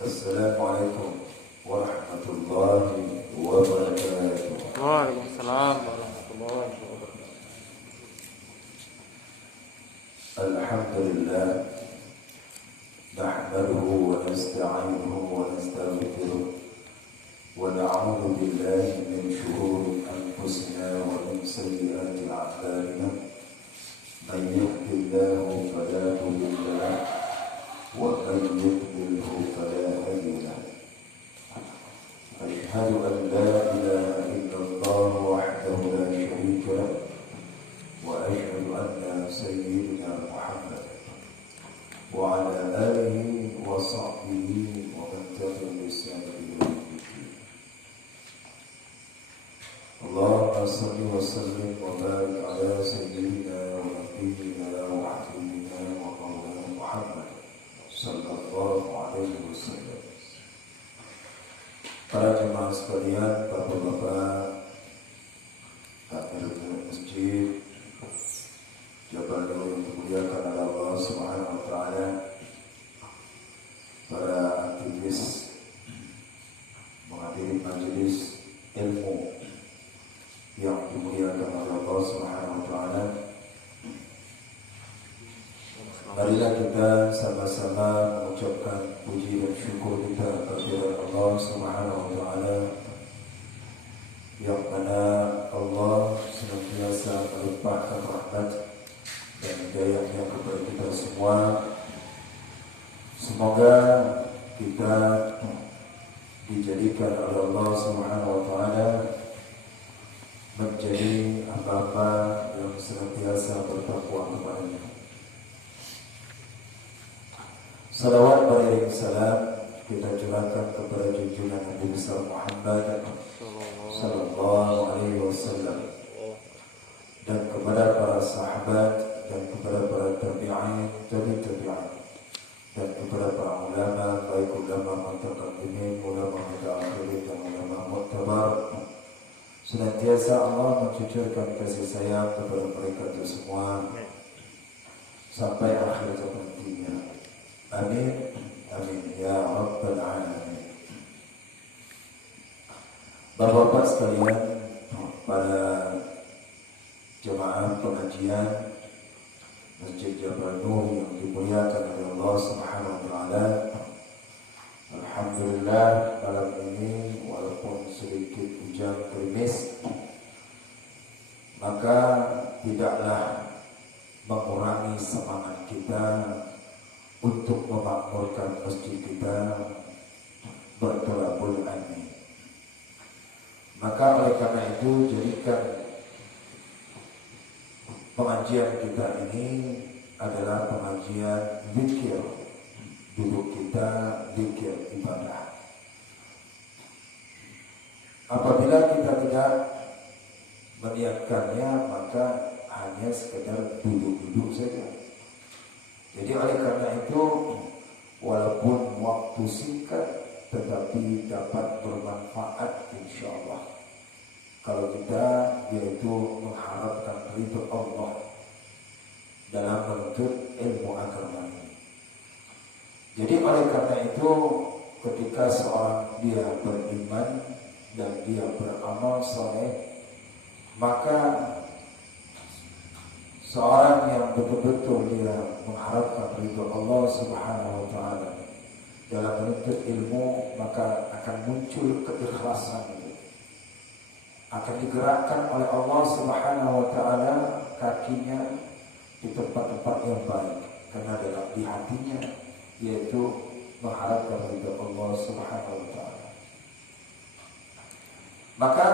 Assalamualaikum warahmatullahi wabarakatuh. Waalaikumsalam warahmatullahi wabarakatuh. Alhamdulillah, nahmaduhu wa nasta'inuhu wa nastaghfiruh wa na'udzu billahi min shururi anfusina wa min sayyiati a'malina. Man yahdihillahu fala mudilla lahu wa man yudlilhu fala hadiya lahu. أشهد أن لا إله إلا الله وحده لا شريك له وأشهد أن سيدنا محمد وعلى آله وصحبه ومن تبعهم بإحسان إلى يوم الدين. اللهم صل وسلم وبارك على سيدنا ونبينا وحبيبنا ومولانا محمد صلى الله عليه وسلم. Para jemaah sekalian, bapak-bapak, takmir masjid, Jabal Nur yang dimuliakan oleh Allah Subhanahu wa taala, para aktivis menghadiri majelis ilmu yang dimuliakan oleh Allah Subhanahu wa taala. Marilah kita sama-sama mengucapkan puji dan syukur kita kepada Allah Subhanahu wa taala, yang mana Allah senantiasa melimpahkan rahmat dan hidayahnya kepada kita semua. Semoga kita dijadikan oleh Allah Subhanahu wa taala menjadi hamba-hamba yang senantiasa bertakwa kepada-Nya. Salawat beriring salam kita curahkan kepada junjungan Nabi besar Muhammad sallallahu alaihi wasallam, dan kepada para sahabat, dan kepada para tabi'in, dan kepada para ulama, baik ulama mutaqaddimin, ulama mutaakhirin, dan ulama mu'tabar. Senantiasa Allah mencucurkan kasih sayang kepada mereka itu semua sampai akhir zaman dunia. Amin, amin ya rabbal alamin. Bapak-bapak sekalian, para jemaah pengajian Masjid Jabal Nur yang dimuliakan oleh Allah Subhanahu wa taala. Alhamdulillah, malam ini walaupun sedikit hujan gerimis, maka tidaklah mengurangi semangat kita untuk memakmurkan masjid kita bertolabul ilmi. Maka oleh karena itu, jadikan pengajian kita ini adalah pengajian zikir. Duduk kita zikir ibadah. Apabila kita tidak meniatkannya, maka hanya sekedar duduk-duduk saja. Jadi oleh karena itu, walaupun waktu singkat tetapi dapat bermanfaat insyaallah kalau kita yaitu mengharapkan ridho Allah dalam menuntut ilmu agama ini. Jadi oleh karena itu, ketika seorang dia beriman dan dia beramal saleh, maka seorang yang betul-betul dia mengharapkan ridho Allah Subhanahu wa taala dalam menuntut ilmu, maka akan muncul keikhlasan itu. Akan digerakkan oleh Allah Subhanahu wa taala kakinya di tempat-tempat yang baik, karena dalam di hatinya yaitu mengharapkan ridho Allah Subhanahu wa taala. Maka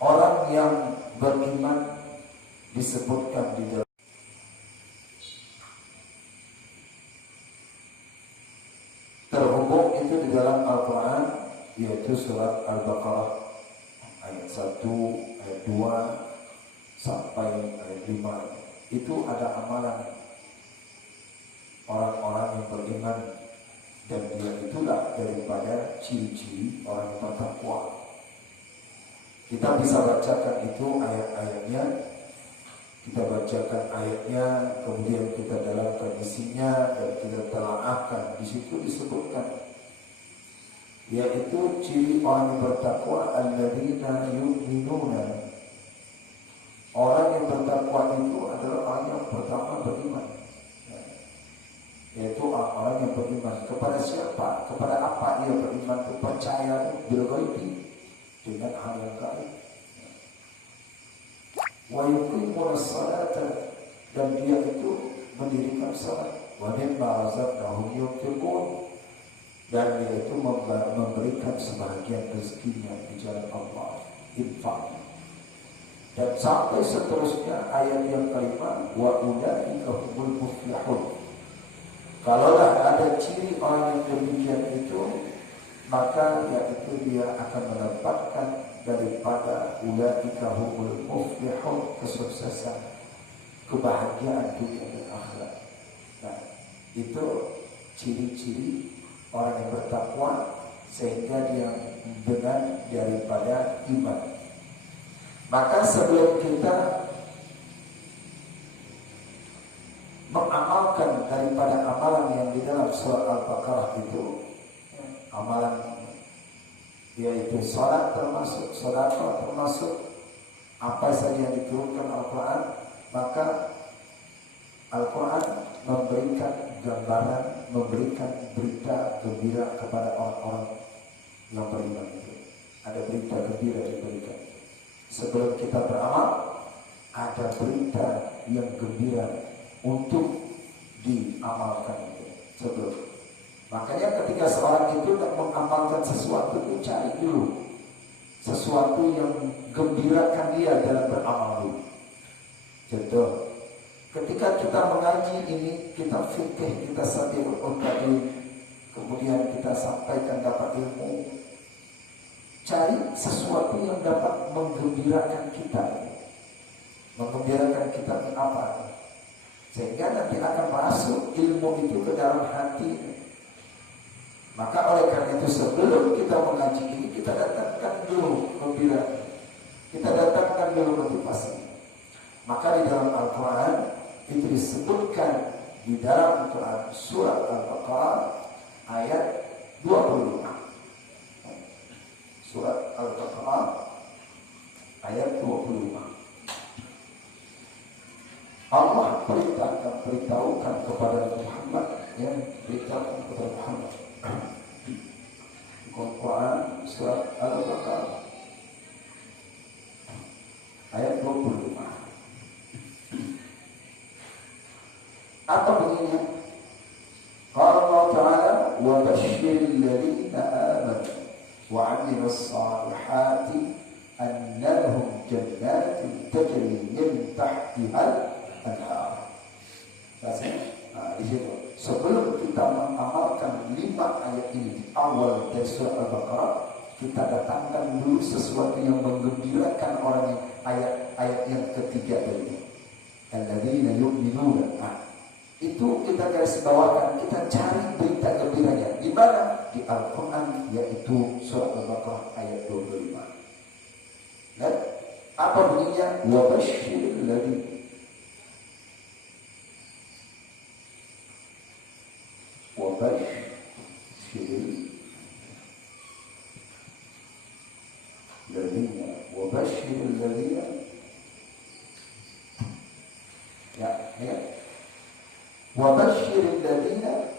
orang yang beriman disebutkan di dalam terhubung itu di dalam Al-Quran, yaitu surat Al-Baqarah ayat 1, ayat 2 sampai ayat 5. Itu ada amalan orang-orang yang beriman, dan dia itulah daripada ciri-ciri orang yang bertakwa. Kita bisa bacakan itu ayat-ayatnya kita bacakan ayatnya, kemudian kita dalamkan isinya dan kita telaahkan. Di situ disebutkan yaitu ciri orang yang bertakwa alladzina yu'minuna. Orang yang bertakwa itu adalah orang yang pertama beriman, yaitu orang yang beriman kepada siapa, kepada apa ia beriman, itu percaya bil ghaibi, dengan hal yang gaib. Wa yuqimuna sholata, dan dia itu mendirikan salat. Wa mimma razaqnahum yunfiqun, dan dia itu memberikan sebahagian rezekinya di jalan Allah, infak. Dan sampai seterusnya ayat yang kelima, wa ulaika humul muflihun. Kalaulah ada ciri orang yang demikian itu, maka yaitu dia akan mendapatkan daripada ulaika humul muflihun, kesuksesan, kebahagiaan dunia dan akhirat. Nah, itu ciri-ciri orang yang bertakwa, sehingga dia dengan daripada iman. Maka sebelum kita mengamalkan daripada amalan yang di dalam surat Al-Baqarah itu, amalan yaitu salat termasuk, sedekah termasuk, apa saja yang diturunkan Al-Quran, maka Al-Quran memberikan gambaran, memberikan berita gembira kepada orang-orang yang beriman itu. Ada berita gembira diberikan. Sebelum kita beramal, ada berita yang gembira untuk diamalkan itu sebelum. Makanya ketika seorang itu tak mengamalkan sesuatu, itu cari dulu sesuatu yang gembirakan dia dalam beramal dulu. Contoh, ketika kita mengaji ini, kita fikih, kita sadirul uqadim, kemudian kita sampaikan dapat ilmu, cari sesuatu yang dapat menggembirakan kita. Menggembirakan kita apa? Sehingga nanti akan masuk ilmu itu ke dalam hati. Maka oleh karena itu sebelum kita mengaji ini, kita datangkan dulu gembira, kita datangkan dulu motivasi. Maka di dalam Al-Quran itu disebutkan di dalam Al-Quran surat Al-Baqarah ayat 25. Surat Al-Baqarah ayat 25. Allah beritahukan kepada Muhammad, yang beritahukan kepada Muhammad. Al-Quran surat Al-Baqarah ayat 25. Apa bunyinya? Qala Allah Ta'ala wa basyiril ladzina amanu wa 'amilus shalihati anna lahum jannatin tajri min tahtihal anhar. Di situ sebelum kita mengamalkan 5 ayat ini di awal dari surah Al-Baqarah, kita datangkan dulu sesuatu yang menggembirakan orang yang ayat yang ketiga tadi. Alladzina yu'minuna. Itu kita garis bawakan, kita cari berita gembiranya di mana? Di Al-Quran, yaitu surah Al-Baqarah ayat 25. Dan apa bunyinya? Wa basyiril ladzina wabashiril ladzina wabashiril ladzina,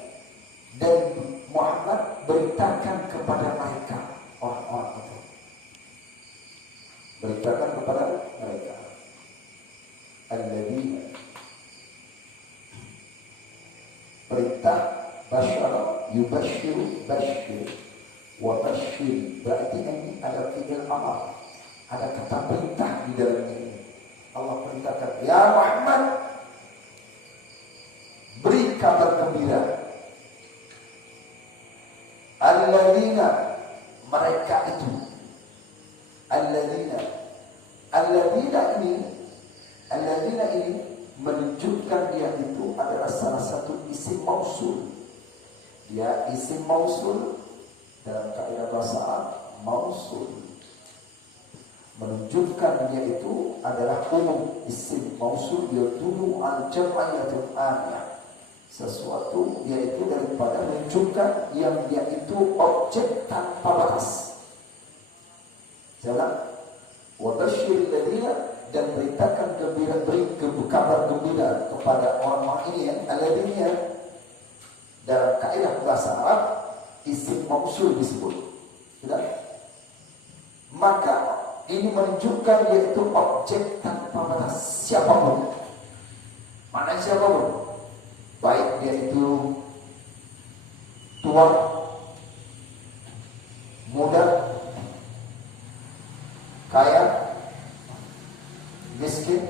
dan Muhammad beritakan kepada mereka, orang-orang itu, beritakan kepada mereka alladzina, perintah basyara yubashiru basyir wa basyir, berarti ini ada fi'il amar, ada kata perintah di dalamnya ini. Allah perintahkan, ya Muhammad, beri kabar gembira alladzina, mereka itu, alladzina ini menunjukkan dia itu adalah salah satu isim mausul. Dia isim mausul dalam kaidah bahasa Arab, mausul. menunjukkan dia itu adalah umum, isim mausul yadullu al jam'iyatul aniyah, sesuatu yaitu daripada menunjukkan yang dia itu objek tanpa batas. Jalan wa basyiril ladzina, dan beritakan gembira, beri kabar gembira kepada orang-orang ini yang alladzina, dalam kaidah bahasa Arab isim mausul disebut. Tidak? Maka ini menunjukkan yaitu objek tanpa batas, siapapun, mana siapapun, baik dia itu tua, muda, kaya, miskin,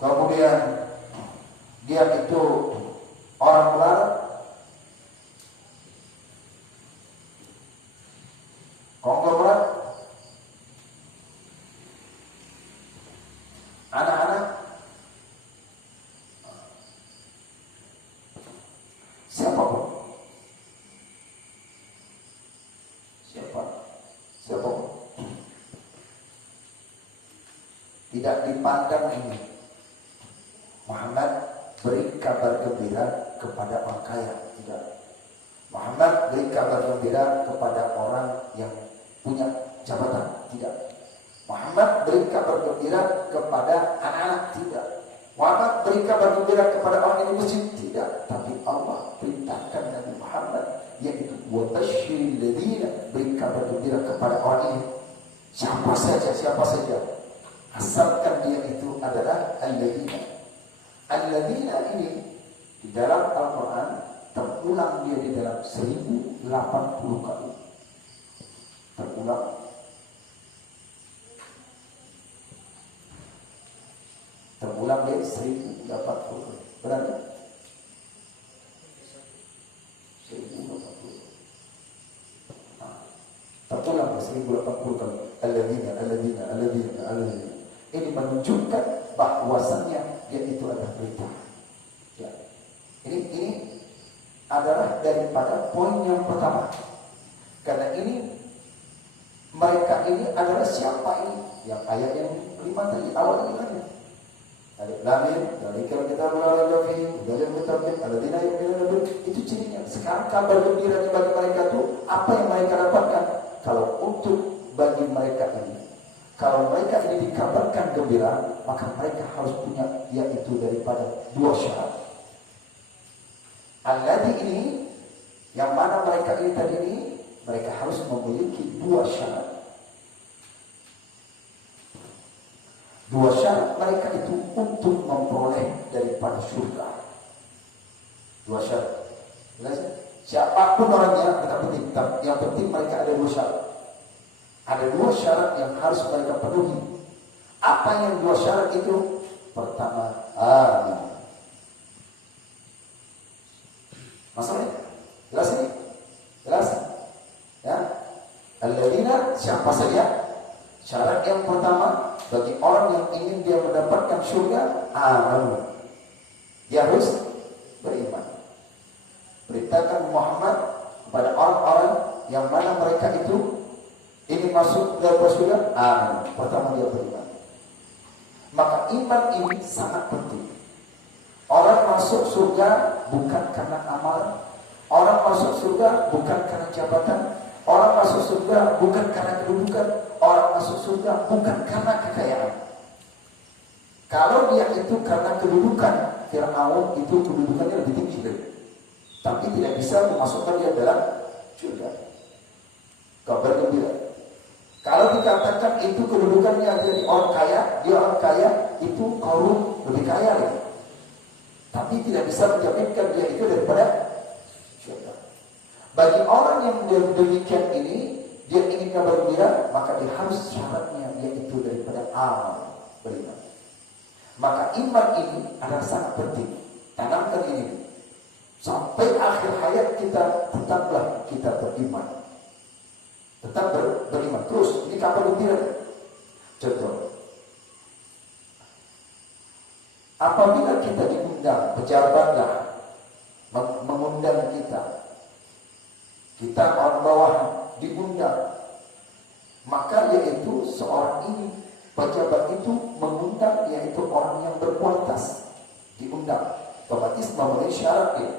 kemudian dia itu orang melarat, konglomerat, anak-anak, siapapun, siapapun, tidak dipandang ini. Muhammad beri kabar gembira kepada orang kaya, tidak. Muhammad beri kabar gembira kepada orang yang punya jabatan, tidak. Muhammad beri kabar gembira kepada anak-anak, tidak. Muhammad beri kabar gembira kepada orang yang muslim, tidak. Tapi Allah perintahkan Nabi Muhammad, yaitu wa basyiril ladzina, beri kabar gembira kepada orang ini, siapa saja, asalkan dia itu adalah alladzina. Alladzina ini di dalam Al-Quran terulang dia di dalam 1080 kali. Terulang. Terulang dia 1080 kali. Benar tak? 1080. Terulang 1080 kali. Alladzina. Ini menunjukkan bahwasannya dia itu adalah perintah. Ya. Ini adalah daripada poin yang pertama. Karena ini mereka ini adalah siapa ini? Yang ayat yang 5 tadi awal ini kan. Alif lam mim, dzalika kitabul la raiba fihi, hudal muttaqin, alladzina yu'minuna bil, itu cirinya. Sekarang kabar gembiranya bagi mereka itu apa yang mereka dapatkan? Kalau untuk bagi mereka ini, kalau mereka ini dikabarkan gembira, maka mereka harus punya, yaitu daripada dua syarat. Alladzi ini, yang mana mereka ini tadi ini, mereka harus memiliki dua syarat. Dua syarat mereka itu untuk memperoleh daripada surga. Dua syarat. Siapapun orangnya, tidak penting. Yang penting mereka ada dua syarat. Ada dua syarat yang harus mereka penuhi. Apa yang dua syarat itu? Pertama, amin. Masalahnya? Jelas ini? Jelas? Ya? Alladzina, siapa saja? Syarat yang pertama, bagi orang yang ingin dia mendapatkan surga, amin. Dia harus beriman. Beritakan Muhammad kepada orang-orang yang mana mereka itu ingin masuk dalam surga, amin. Pertama dia beriman. Maka iman ini sangat penting. Orang masuk surga bukan karena amalan. Orang masuk surga bukan karena jabatan. Orang masuk surga bukan karena kedudukan. Orang masuk surga bukan karena kekayaan. Kalau dia itu karena kedudukan, Fir'aun itu kedudukannya lebih tinggi dari, tapi tidak bisa memasukkan dia dalam surga. Kabar gembira. Kalau dikatakan itu kedudukannya jadi orang kaya, dia orang kaya, itu Qarun lebih kaya lagi. Tapi tidak bisa menjaminkan dia itu daripada surga. Bagi orang yang demikian ini, dia ingin kabar gembira, maka dia harus syaratnya yaitu daripada amal beriman. Maka iman ini adalah sangat penting. Tanamkan ini sampai akhir hayat kita, tetaplah kita beriman. Tetap beriman terus. Ini kabar gembira. Contoh, apabila kita diundang, pejabatlah mengundang kita orang bawahan, diundang. Maka yaitu seorang ini, pejabat itu mengundang yaitu orang yang berkualitas, diundang. Otomatis memenuhi syarat dia.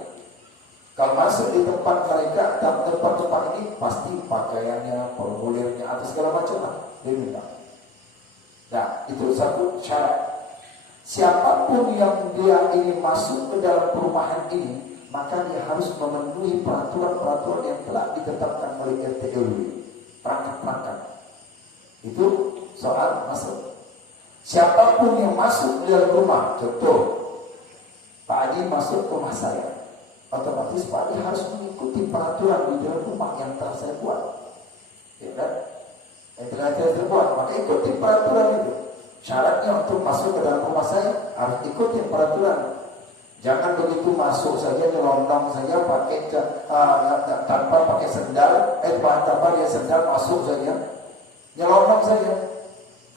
Kalau masuk di tempat mereka, tempat-tempat ini pasti pakaiannya, formulirnya atau segala macam lah diundang. Nah, itu satu syarat. Siapapun yang dia ingin masuk ke dalam perumahan ini, maka dia harus memenuhi peraturan-peraturan yang telah ditetapkan oleh RT RW, perangkat-perangkat. Itu soal masuk. Siapapun yang masuk ke dalam rumah, contoh Pak Adi masuk ke rumah saya, otomatis Pak Adi harus mengikuti peraturan di dalam rumah yang telah saya buat, ya kan? Yang telah saya buat, maka ikuti peraturan itu. Syaratnya untuk masuk ke dalam rumah saya harus ikuti peraturan. Jangan begitu masuk saja nyelonong saja pakai tanpa pakai sendal, tanpa dia sendal masuk saja, nyelonong saja.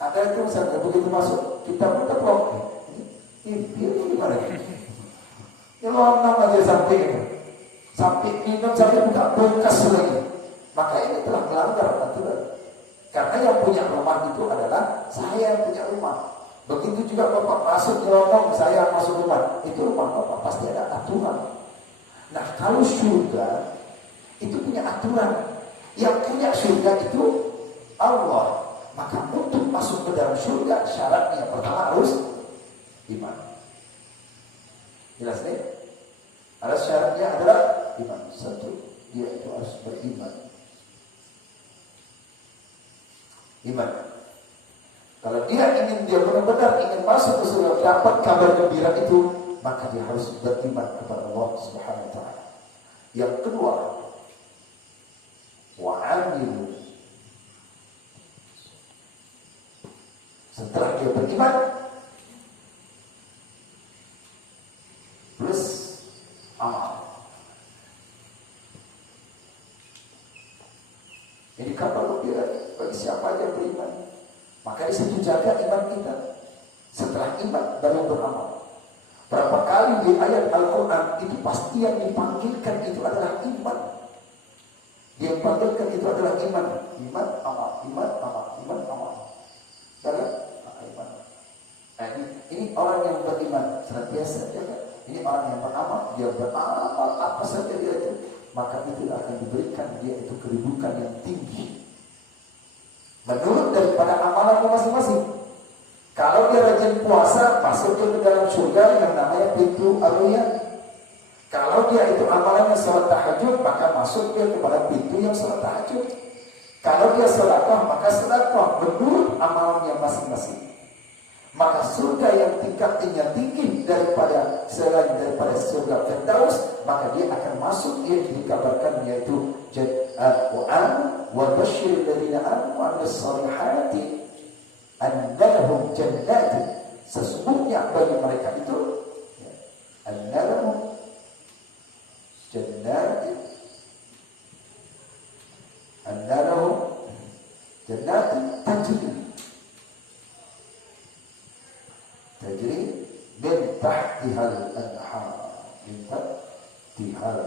Ada itu misalnya begitu masuk kita minta blok. Ini gimana? Nyelonong aja sampai minum saja buka bekas lagi. Maka ini telah melanggar aturan. Karena yang punya rumah itu adalah saya yang punya rumah. Begitu juga Bapak masuk nyelonong, saya masuk rumah, itu rumah Bapak pasti ada aturan. Nah, kalau surga itu punya aturan. Yang punya surga itu Allah. Maka untuk masuk ke dalam surga syaratnya pertama harus iman. Jelas nih? Ada syaratnya adalah iman. Satu, dia itu harus beriman. Iman. Kalau dia benar-benar ingin masuk ke surga, dapat kabar gembira itu, maka dia harus beriman kepada Allah Subhanahu wa taala. Yang kedua, wa'amilu. Setelah dia beriman plus amal. Ini kabar gembira bagi siapa yang beriman. Maka di situ jaga iman kita. Setelah iman baru beramal. Berapa kali di ayat Al-Quran itu pasti yang dipanggilkan itu adalah iman. Yang dipanggilkan itu adalah iman. Iman, amal, iman, amal, iman, amal. Jaga iman. Nah, ini orang yang beriman senantiasa jaga. Ini orang yang beramal, dia beramal apa saja dia itu, maka itu akan diberikan dia itu kedudukan yang tinggi menurut daripada amalannya masing-masing. Kalau dia rajin puasa, masuk dia ke dalam surga yang namanya pintu ar-Rayyan. Kalau dia itu amalannya salat tahajud, maka masuk dia kepada pintu yang salat tahajud. Kalau dia sedekah, maka sedekah menurut amalannya masing-masing. Maka surga yang tingkatnya tinggi daripada selain daripada surga Firdaus, maka dia akan masuk, dia dikabarkan yaitu wa basyiril ladzina amanu wa amilus solihati annahum jannatin. Sesungguhnya bagi mereka itu annahum jannatin, annahum jannatin tajri min tahtihal anhar, min tahtihal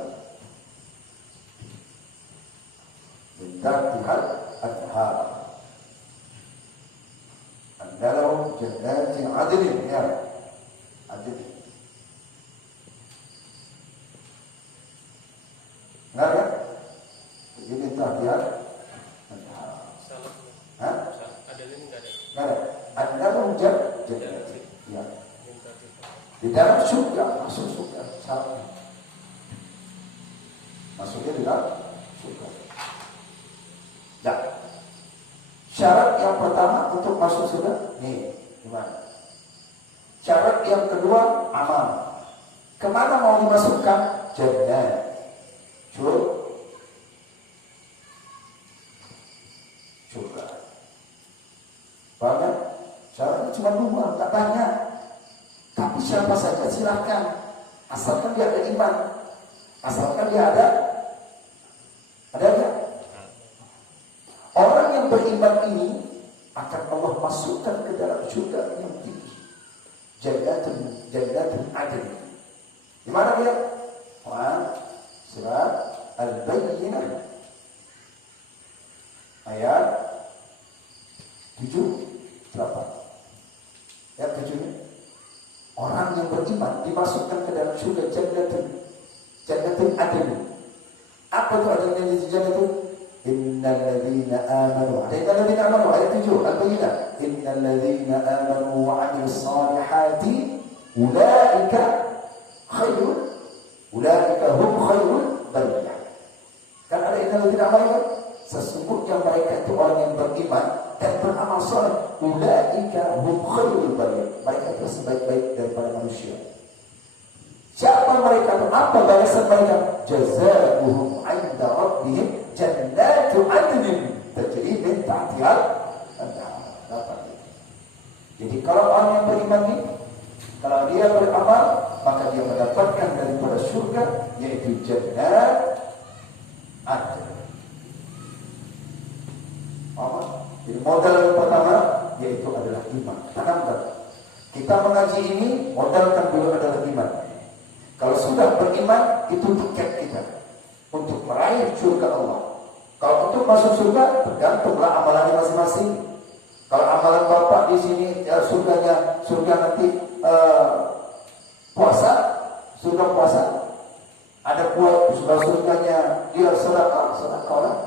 anhar. Annahum jannatin adnin, ya adnin. Enggak ya? Jadi min tahtihal anhar. Hah? Adnin enggak ada. Enggak ada. Annahum jannatin. Ya. Di dalam surga, masuk surga, syaratnya. Masuknya di dalam surga. Ya. Syarat yang pertama untuk masuk surga, nih, gimana? Syarat yang kedua, amal. Kemana mau dimasukkan? Jannah. Surga. Banyak. Syaratnya cuma dua, tak banyak. Tapi siapa saja silahkan, asalkan dia ada iman, asalkan dia ada enggak? Orang yang beriman ini akan Allah masukkan ke dalam surga yang tinggi, Jannatul Adn. Di mana dia? Surat Al-Bayyinah Ayat 7 berapa? Ayat 7-nya. Orang yang beriman dimasukkan ke dalam surga jannatin adn. Apa itu adn di jannah itu? Innal ladzina amanu. Innal ladzina amanu ayat 7 Al-Bayyinah. Innal ladzina amanu wa 'amilus salihati ulaika hum khairul bariyah. Kan ada innal ladzina amanu. Sesungguhnya mereka itu orang yang beriman dan beramal saleh. Ulaika hum khairul bariyah. Mereka itu sebaik-baik daripada manusia. Siapa mereka itu? Apa balasan mereka? Jazaohum 'inda rabbihim jannatu 'adnin tajri min tahtiha al-anhar. Jadi kalau orang yang beriman ini, kalau dia beramal, maka dia mendapatkan daripada surga, yaitu jannat adn. Jadi modal yang pertama yaitu adalah iman. Tanamkan. Kita mengaji ini modalkan dulu adalah iman. Kalau sudah beriman, itu tiket kita untuk meraih surga Allah. Kalau untuk masuk surga, tergantunglah amalannya masing-masing. Kalau amalan bapak di sini surga nanti puasa, surga puasa. Ada surganya dia sedekah lah.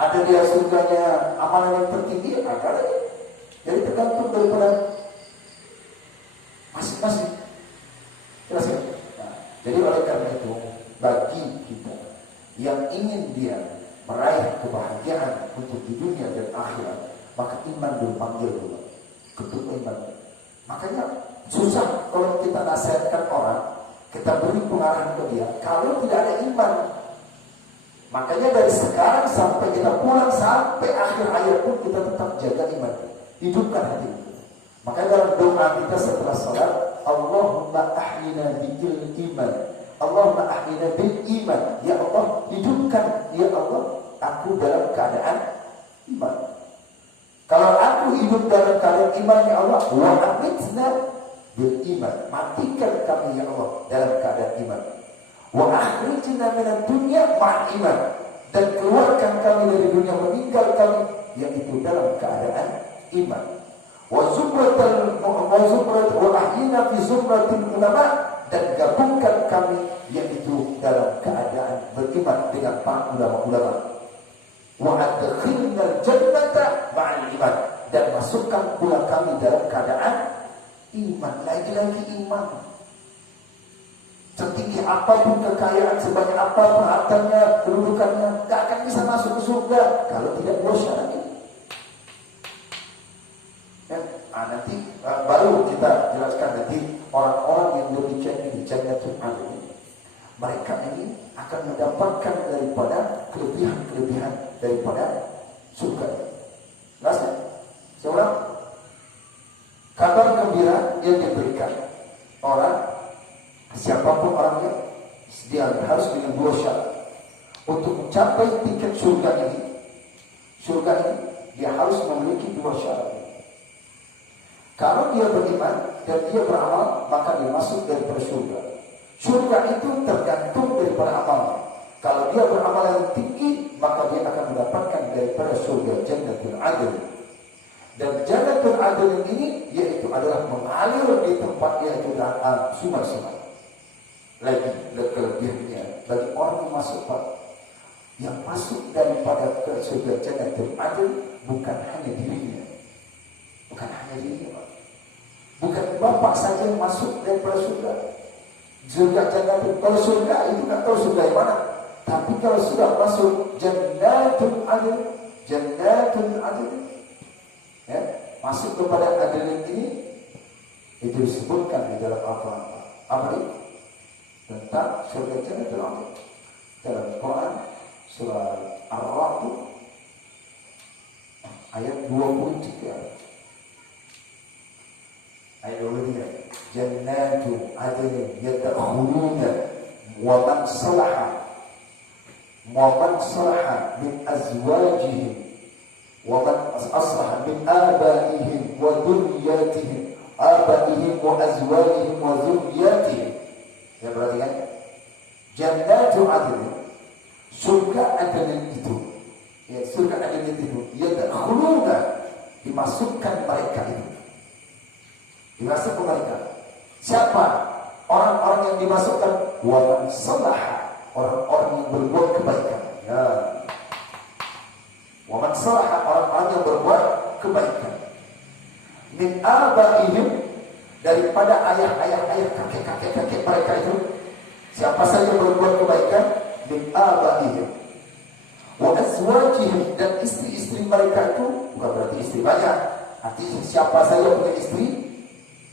Ada dia surganya amalan yang tertinggi, ada lagi. Jadi tergantung daripada masing-masing. Jelas ya? Nah, jadi oleh karena itu, bagi kita yang ingin dia meraih kebahagiaan untuk di dunia dan akhirat, maka iman dulu, panggil dulu. Ketuk iman. Makanya susah kalau kita nasihatkan orang, kita beri pengarahan ke dia, kalau tidak ada iman. Makanya dari sekarang sampai kita pulang, sampai akhir hayat pun kita tetap jaga iman, hidupkan hati. Makanya dalam doa kita setelah salat, Allahumma ahyina bil iman, Allahumma ahyina bil iman. Ya Allah, hidupkan ya Allah aku dalam keadaan iman. Kalau aku hidup dalam keadaan iman ya Allah, wa amitna bil iman, matikan kami ya Allah dalam keadaan iman. Wa akhrijna minad dunya ma'al iman, dan keluarkan kami dari dunia, meninggal kami yaitu dalam keadaan iman. Wa ahyina fi zumratil ulama, dan gabungkan kami yaitu dalam keadaan beriman dengan para ulama-ulama. Wa adkhilnal jannata ma'al iman, dan masukkan pula kami dalam keadaan iman. Lagi-lagi iman. Setinggi apapun kekayaan, sebanyak apapun hartanya, kedudukannya, gak akan bisa masuk ke surga kalau tidak dua syarat ini. Ya, nanti baru kita jelaskan nanti orang-orang yang berbicara di Jannatul Adn, mereka ini akan mendapatkan daripada kelebihan-kelebihan daripada surga. Jelas ya? Seorang kabar gembira yang diberikan orang, siapapun orangnya, dia harus dengan dua syarat. Untuk mencapai tiket surga ini, dia harus memiliki dua syarat. Kalau dia beriman dan dia beramal, maka dia masuk daripada surga. Surga itu tergantung daripada amalnya. Kalau dia beramal yang tinggi, maka dia akan mendapatkan daripada surga Jannatul Adn. Dan Jannatul Adn ini yaitu adalah mengalir di tempat yaitu sungai-sungai. Lagi kelebihannya bagi orang yang masuk, yang masuk daripada ke surga Jannatul Adn bukan hanya dirinya, bukan bapak saja yang masuk daripada surga Jannatul. Kalau surga itu kan tahu surga yang mana, tapi kalau sudah masuk Jannatul Adn, ya, masuk kepada adn ini, itu disebutkan di dalam apa ini? Tentang surga Jannatul Adn dalam Quran surah Ar-Ra'd ayat 23. Ayat 23. Jannatu adn yadkhuluna wa man salaha min azwajihim wa man aslaha min abaihim wa dhurriyyatihim wa azwajihim wa dhurriyyatihim. Ya, perhatikan, Jannatul Adn, surga adn itu Ya, surga adilnya itu. Yadkhuluna, dimasukkan mereka itu. Dimasukkan mereka. Siapa? Orang-orang yang dimasukkan wa man salaha, orang-orang yang berbuat kebaikan. Ya. Wa man salaha, orang-orang yang berbuat kebaikan. Min abaihim, daripada ayah-ayah, kakek mereka itu. Siapa saja berbuat kebaikan, min abaihim. Wa azwajihim, dan istri-istri mereka itu, bukan berarti istri banyak. Artinya siapa saja punya istri,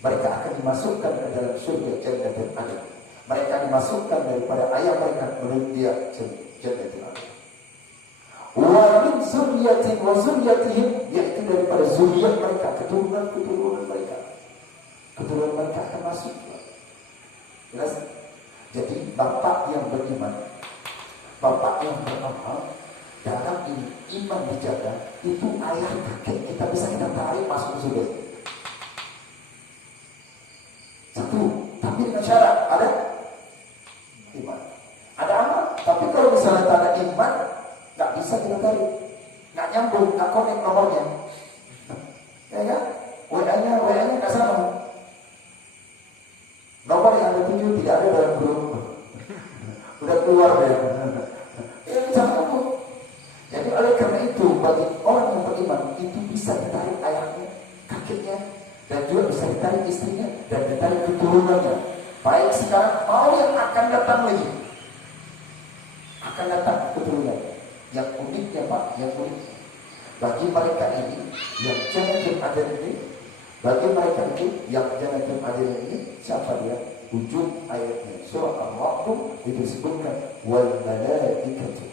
mereka akan dimasukkan ke dalam surga Jannatul Adn. Mereka dimasukkan daripada ayah mereka menuju dia Jannatul Adn. Wa min zurriyatin wa zurriyatihim, yaitu daripada zuriat mereka, keturunan mereka. Keturunan mereka akan masuk. Jelas? Jadi bapak yang beriman, bapak yang beramal, dalam ini iman dijaga, itu ayah kakek kita bisa kita tarik masuk surga. Satu, tapi dengan syarat ada iman, ada amal. Tapi kalau misalnya tak ada iman, nggak bisa kita tarik, nggak nyambung, nggak connect nomornya, ya kan? WA-nya nggak sama. Nomor yang ada 7 tidak ada dalam grup, udah keluar ya. Ya nyambung. Jadi oleh karena itu bagi orang yang beriman itu bisa ditarik ayahnya, kakeknya, dan juga bisa ditarik istrinya dan ditarik keturunannya. Baik sekarang mau yang akan datang lagi, akan datang keturunan. Yang uniknya Pak, yang unik bagi mereka ini yang Jannatul Adn ini, bagi mereka itu yang Jannatul Adn ini, siapa dia? Ujung ayatnya surah Ar-Ra'd itu disebutkan wal malaikatu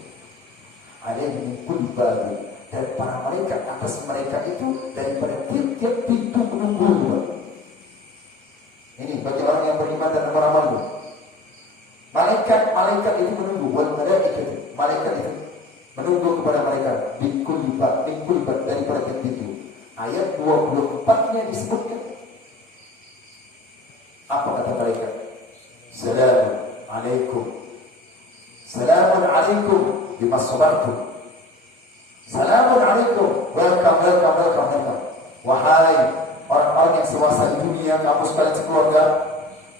alaihim kulli bab, dan para malaikat atas mereka itu daripada tiap-tiap pintu menunggu. Ini bagi orang yang beriman dan beramal. Malaikat itu menunggu, wal malaikatu, malaikat itu menunggu kepada mereka di kulli bab daripada tiap pintu. Ayat 24-nya disebutkan apa kata malaikat? Salamun alaikum. Salamun alaikum bima sabartum. Salamun alaikum. Welcome. Wahai orang-orang yang sewasa di dunia, kamu sekalian sekeluarga.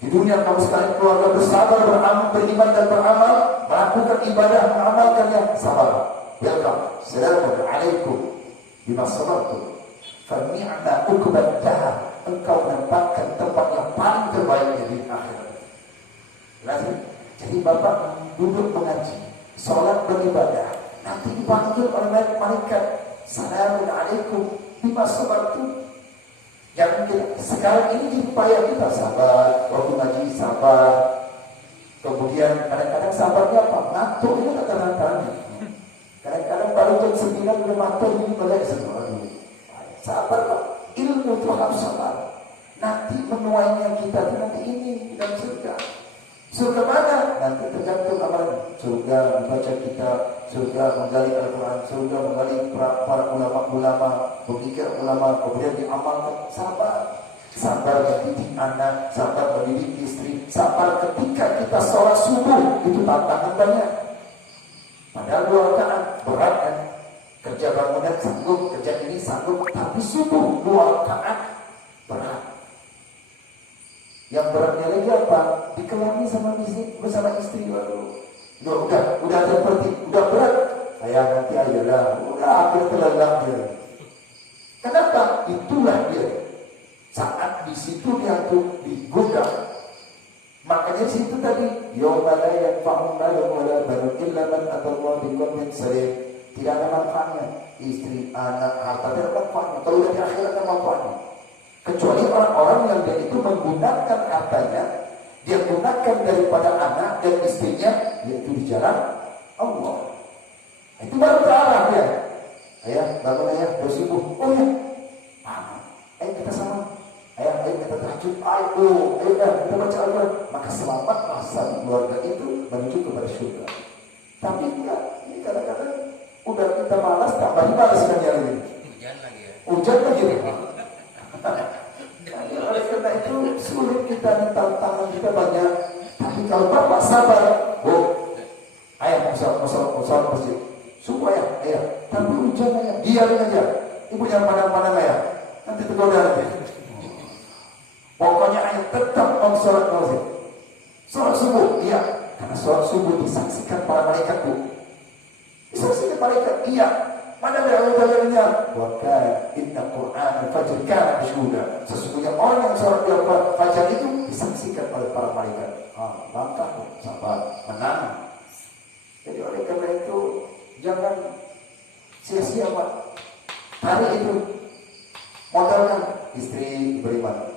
Di dunia kamu sekalian keluarga bersabar, beramal, beriman dan beramal, melakukan ibadah, mengamalkannya, sabar. Welcome. Salamun alaikum bima sabartum. Fa ni'ma uqbad dar. Engkau mendapatkan tempat yang paling terbaiknya di akhirat. Jadi bapak duduk mengaji, sholat beribadah, nanti dipanggil oleh malaikat, salamun alaikum bima sabartum. Yang sekarang ini jadi upaya kita sabar, waktu ngaji sabar. Kemudian kadang-kadang sabarnya apa? Ngantuk itu tak tanda-tanda. Kadang-kadang baru jam 9 udah ngantuk ini melek semua. Sabar Pak. Ilmu itu harus sabar. Nanti menuainya kita itu nanti ini dalam surga. Surga mana? Nanti tergantung amalan. Surga membaca kitab, surga menggali Al-Quran, surga menggali para ulama-ulama, pemikir ulama, kemudian diamalkan. Sabar mendidik anak, sabar mendidik istri, sabar ketika kita sholat subuh, itu tantangan banyak. Padahal 2 rakaat berat kan? Kerja bangunan sanggup, kerja ini sanggup, tapi subuh 2 rakaat berat. Yang beratnya lagi apa? Dikelami sama istri. Udah seperti, udah berat. Sayang nanti aja lah, udah akhir terlelap dia. Kenapa? Itulah dia. Saat di situ dia tuh digoda. Makanya situ tadi, yawma la yanfa'u malun wala banun illa man atallaha biqalbin salim. Tidak ada manfaatnya istri, anak, harta, tidak ada manfaatnya. Kalau udah di akhirat ada manfaatnya. Kecuali orang-orang yang dia itu menggunakan hartanya, dia gunakan daripada anak dan istrinya, yaitu di jalan Allah. Itu baru terarah dia. Ayah, bangun ayah, bersubuh. Oh ya, bangun. Ayo kita sama. Ayah, ayo kita tahajud. Ayo kita baca Al-Quran. Maka selamat masa keluarga itu menuju kepada surga. Tapi enggak, ini kadang-kadang udah kita malas, tambah malas kan yang ini. Hujan lagi nih. Oleh karena itu sulit kita, tantangan kita banyak. Tapi kalau bapak sabar, ayah mau sholat masjid, Subuh ayah, tapi hujan ayah, diamin aja. Ibu jangan pandang-pandang ayah, nanti tergoda nanti. Pokoknya ayah tetap mau sholat maghrib. Sholat subuh, iya, karena sholat subuh disaksikan para malaikat bu. Disaksikan malaikat, iya. Mana dalilnya? Waka inna Quran al-Fajr kana mashhuda. Sesungguhnya orang yang sholat di fajar itu disaksikan oleh para malaikat. Langkah sabar, menang. Jadi oleh karena itu jangan sia-sia Pak. Hari itu modalkan istri beriman.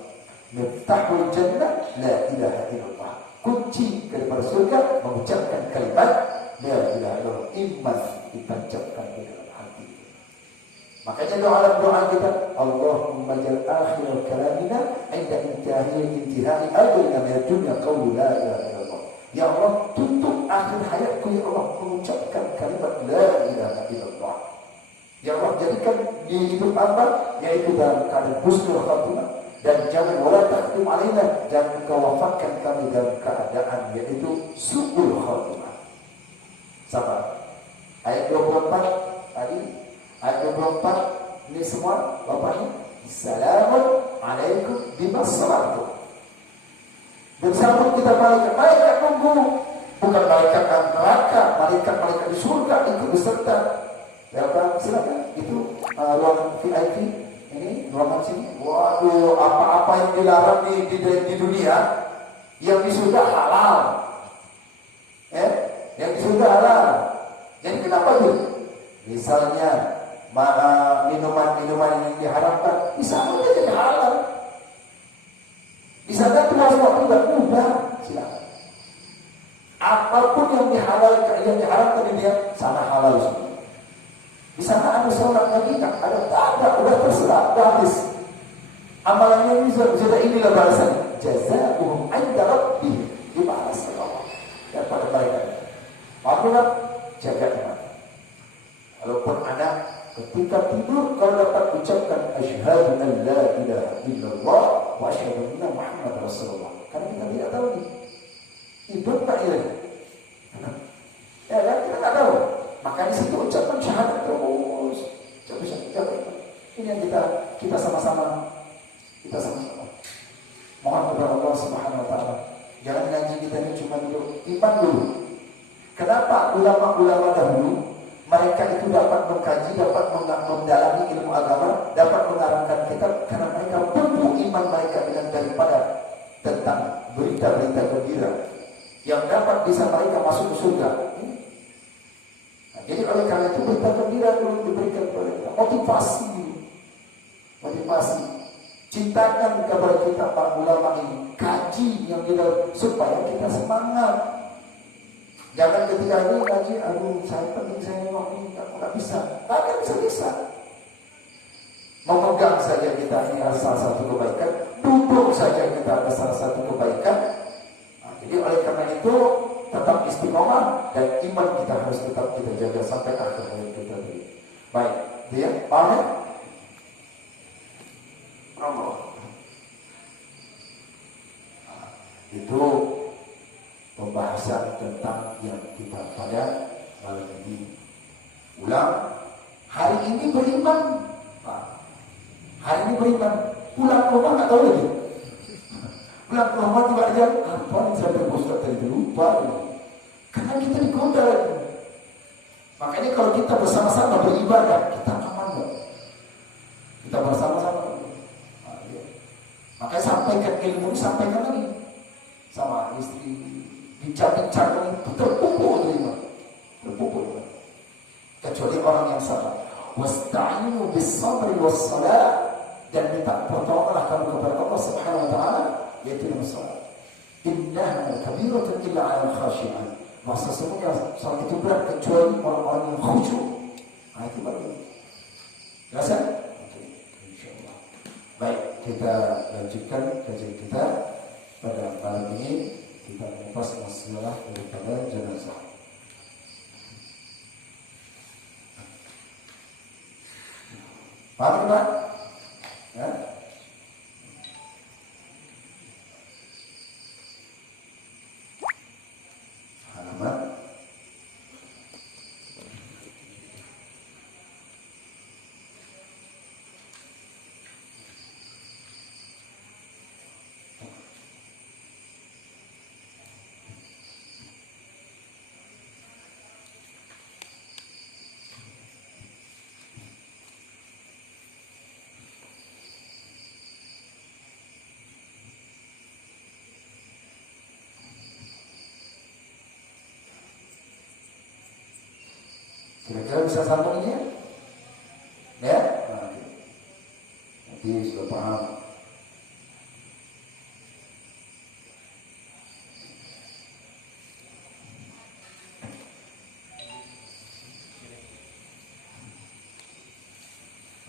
Miftahul jannah la ilaha illallah. Kunci daripada surga mengucapkan kalimat la ilaha illallah. Iman ditancapkan di dalam hati. Makanya doa kita, Allahumma jal akhir kalamina inda intihai ajrina min dunya qawlu la ilaha illallah. Ya Allah, tutup akhir hayatku ya Allah mengucapkan kalimat la ilaha illallah. Ya Allah, jadikan di hidup hamba yaitu dalam keadaan husnul khatimah, dan jangan wala taqdim alaina, jangan kau wafatkan kami dalam keadaan yaitu su'ul khatimah. Sabar. Ayat 24 tadi, ayat 24 ini semua Bapak ini Assalamualaikum bima sabartum. Bersambut kita malaikat tunggu, bukan malaikat neraka, malaikat di surga ikut beserta. Ya Pak, silakan. Itu ruangan VIP ini, ruangan sini. Waduh, apa-apa yang dilarang di dunia, yang di surga halal. Yang di surga halal. Jadi kenapa tuh? Misalnya minuman yang diharamkan, di sana jadi halal. Di sana tuh semua mudah, silakan. Apapun yang diharamkan di dia, sana halal semua. Di sana ada sholat lagi, ada udah terserah, udah habis. Amalannya ini sudah inilah balasannya. Jazaa'uhum 'inda rabbihim, dibalas oleh Allah daripada mereka. Makanya jaga iman. Walaupun anak ketika tidur kalau dapat ucapkan asyhadu an la ilaha illallah wa asyhadu anna Muhammad Rasulullah. Karena kita tidak tahu nih hidup tak ini. Ya kan, kita tidak tahu. Maka di situ ucapkan syahadat terus. Coba. Ini yang kita sama-sama mohon kepada Allah Subhanahu wa taala. Jangan ngaji kita ini cuma untuk iman dulu. Kenapa ulama-ulama dahulu mereka itu dapat mengkaji, dapat mendalami ilmu agama, dapat mengarangkan kitab karena mereka penuh iman mereka dengan daripada tentang berita-berita gembira yang dapat bisa mereka masuk ke surga. Jadi oleh karena itu berita gembira dulu diberikan kepada kita, motivasi, cintakan kepada kita para ulama ini, kaji yang kita supaya kita semangat. Jangan ketika ini kaji, saya penting saya ini nggak bisa, akan bisa. Memegang saja kita ini salah satu kebaikan, duduk saja kita ada salah satu kebaikan. Jadi oleh karena itu tetap istiqomah dan iman kita harus tetap kita jaga sampai akhir hayat kita ini. Baik, dia paham? Allah. Itu pembahasan tentang yang kita pada malam ini. Ulang, hari ini beriman. Hari ini beriman. Pulang ke rumah nggak tahu lagi. Pulang ke rumah juga aja. Apa yang saya berpostat tadi lupa. Karena kita digoda. Makanya kalau kita bersama-sama beribadah, kita aman nggak? Kita bersama-sama. Makanya sampaikan ilmu, sampaikan lagi sama istri. Bincang-bincang ini terpukul terima. Kecuali orang yang sabar. Wasta'inu bis-sabri was-salat, dan minta pertolonganlah kamu kepada Allah Subhanahu wa taala yaitu dengan salat. Innaha kabiratun illa 'alal khashi'in. Masa sesungguhnya salat itu berat kecuali orang-orang yang khusyuk. Itu baru. Jelas kan? Insyaallah. Baik, kita lanjutkan kajian kita pada malam ini. Kita mengupas masalah daripada jenazah. Paham Pak? Ya? Halaman Kira-kira bisa sambung ini ya? Ya? Nanti sudah paham.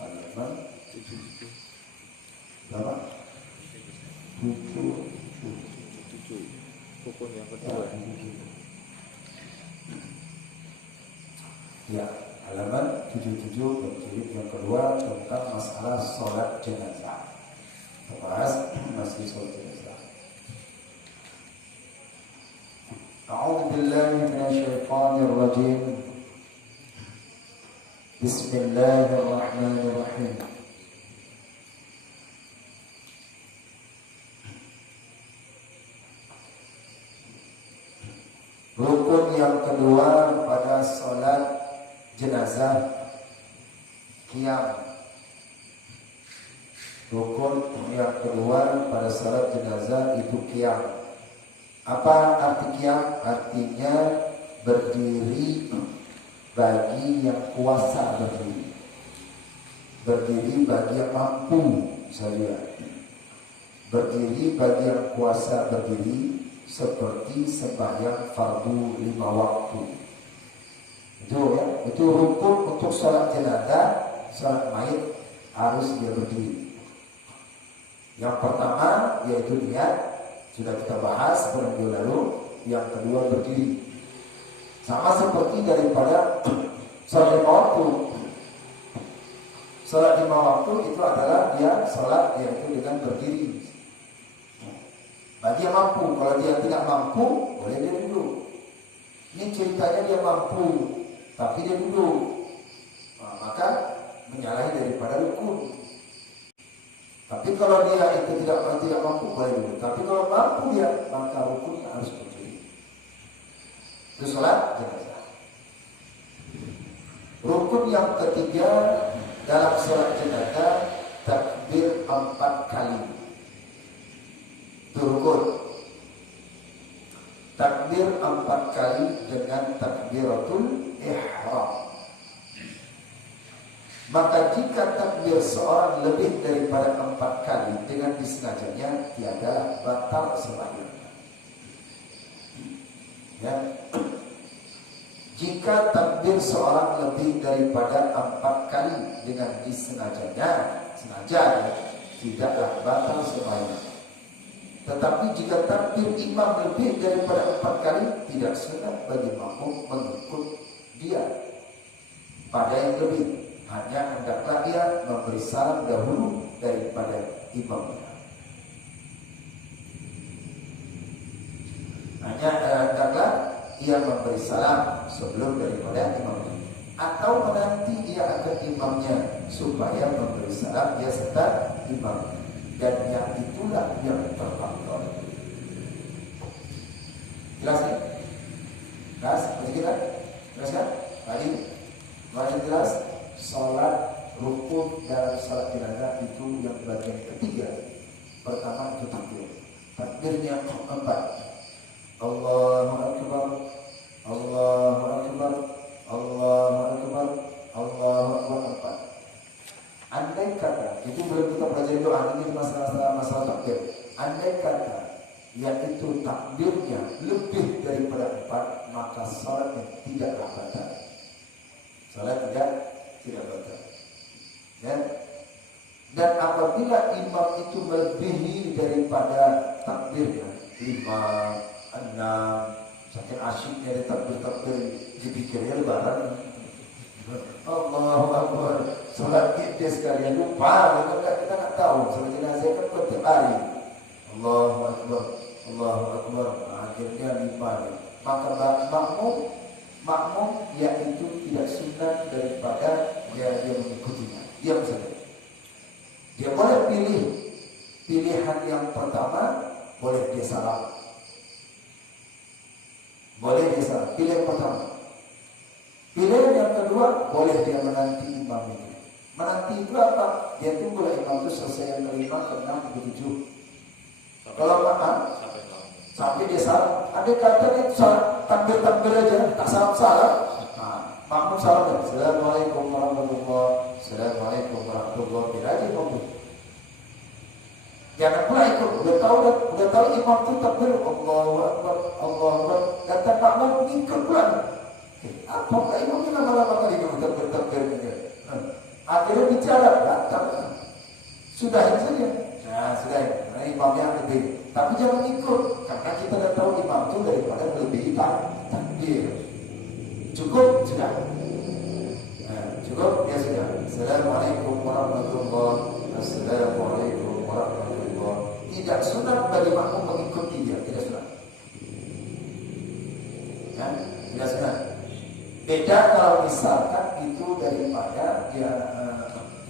Halaman 7. berapa? 7. Rukun yang kedua. Ya, halaman 77 berjilid yang kedua tentang masalah sholat jenazah. Bahas masih sholat jenazah. A'udzu billahi minasyaitonir rajim. Bismillahirrahmanirrahim. Rukun yang kedua pada sholat jenazah qiyam. Rukun yang kedua pada sholat jenazah itu qiyam. Apa arti qiyam? Artinya berdiri bagi yang kuasa berdiri. Berdiri bagi yang mampu saja. Berdiri bagi yang kuasa berdiri seperti sembahyang fardu 5 waktu. Itu ya, itu rukun untuk sholat jenazah, sholat mayit harus dia berdiri. Yang pertama yaitu niat, sudah kita bahas pada minggu lalu. Yang kedua berdiri. Sama seperti daripada sholat 5 waktu. Sholat 5 waktu itu adalah dia sholat yaitu dengan berdiri. Bagi yang mampu, kalau dia tidak mampu, boleh dia duduk. Ini ceritanya dia mampu, tapi dia duduk. Maka menyalahi daripada rukun. Tapi kalau dia itu tidak mampu, boleh duduk. Tapi kalau mampu dia, maka rukunnya harus berdiri. Itu sholat jenazah. Rukun yang ketiga dalam sholat jenazah, takbir 4 kali. Rukun. Takbir 4 kali dengan takbiratul ihram. Maka jika takbir seorang lebih daripada 4 kali dengan disengajanya, tiada batal sembahyang. Ya. Jika takbir seorang lebih daripada 4 kali dengan disengajanya, tidaklah batal sembahyang. Tetapi jika takbir imam lebih daripada 4 kali, tidak sunat bagi makmum mengikut dia pada yang lebih. Hanya hendaklah dia memberi salam dahulu daripada imamnya. Hanya hendaklah ia memberi salam sebelum daripada imamnya, atau menanti ia akan imamnya supaya memberi salam dia serta imamnya. Dan yang itulah yang terpantau. Jelas ya? Jelas? Masih kita? Jelas kan? Tadi masih jelas. Sholat rukun dalam sholat jenazah itu yang bagian ketiga. Pertama itu takbir. Takbirnya 4. Allahu Akbar, Allahu Akbar, Allahu Akbar, Allahu Akbar 4. Andai kata, itu belum kita pelajari doa, ini masalah takbir. Andai kata, yaitu takbirnya lebih daripada 4, maka salatnya tidaklah batal. Salat tidak batal. Ya? Dan apabila imam itu melebihi daripada takbirnya 5, 6, saking asyiknya di takbir-takbir, dipikirnya lebaran. Allahu Akbar, sholat kita sekalian lupa, kita nggak tahu. Sholat jenazah kan setiap hari. Allahu Akbar, Allahu Akbar. Akhirnya 5. Maka makmum yaitu tidak sunat daripada dia mengikutinya. Diam saja. Dia boleh pilih pilihan yang pertama, boleh dia salah. Boleh dia salah. Pilih yang pertama. Pilihan yang kedua, boleh dia menanti imam itu. Menanti itu apa? Dia tunggulah imam itu selesai yang kelima, ke-6, ke-7. Kalau makan sampai dia salam. Ada kata dia takbir aja, tak salam. Nah, Makmum salam, Assalamualaikum warahmatullahi, Assalamualaikum warahmatullahi, biar aja makmum. Jangan pula ikut, udah tahu imam itu takbir, Allahu Akbar, Allahu Akbar, datang makmum ikut pula. Apa enggak imamnya lama-lama kali itu takbir juga. Akhirnya bicara, datang. Sudahin saja. Nah, sudahin. Nah, imamnya lebih. Tapi jangan ikut, karena kita dah tahu imam itu daripada lebih takbir. Cukup sudah. Nah, cukup ya sudah. Assalamualaikum warahmatullahi, Assalamualaikum warahmatullahi. Tidak sunat bagi makmum mengikuti dia, tidak sunat. Ya, tidak sunat. Beda kalau misalkan itu daripada dia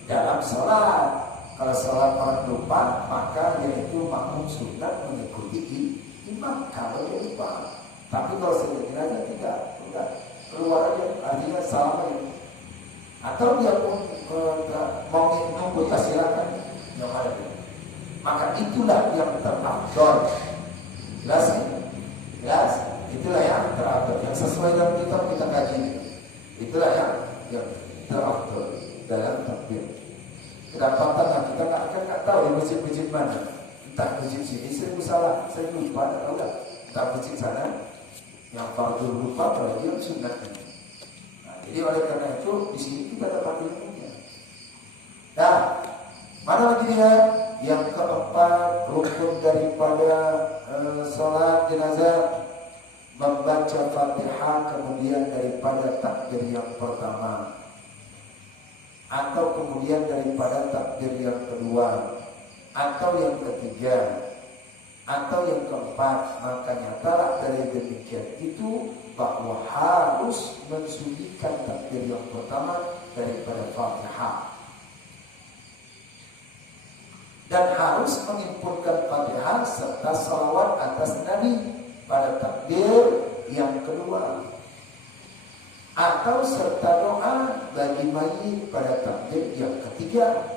dalam sholat. Kalau sholat orang lupa, maka dia itu makmum sunat mengikuti imam kalau dia lupa. Tapi kalau sekiranya tidak keluar aja, artinya sama ya. Atau dia pun mau nunggu, silakan yang ada. Maka itulah yang terafdol. Jelas ya? Jelas. Itulah yang terafdol. Yang sesuai dengan kita kaji. Itulah yang terafdol dalam takbir. Kedapatan kita nggak tahu di masjid-masjid mana. Entah masjid sini saya salah, saya lupa, tahu nggak? Entah masjid sana yang fardu lupa, kalau dia sunatnya. Nah, jadi oleh karena itu di sini kita dapat ilmunya. Nah, mana lagi dia? Yang keempat, rukun daripada salat jenazah, membaca Fatihah kemudian daripada takbir yang pertama, atau kemudian daripada takbir yang kedua, atau yang ketiga, atau yang keempat. Maka nyatalah dari demikian itu bahwa harus mensucikan takbir yang pertama daripada Fatihah, dan harus mengimpulkan Fatihah serta salawat atas Nabi pada takbir yang kedua, atau serta doa bagi mayit pada takbir yang ketiga.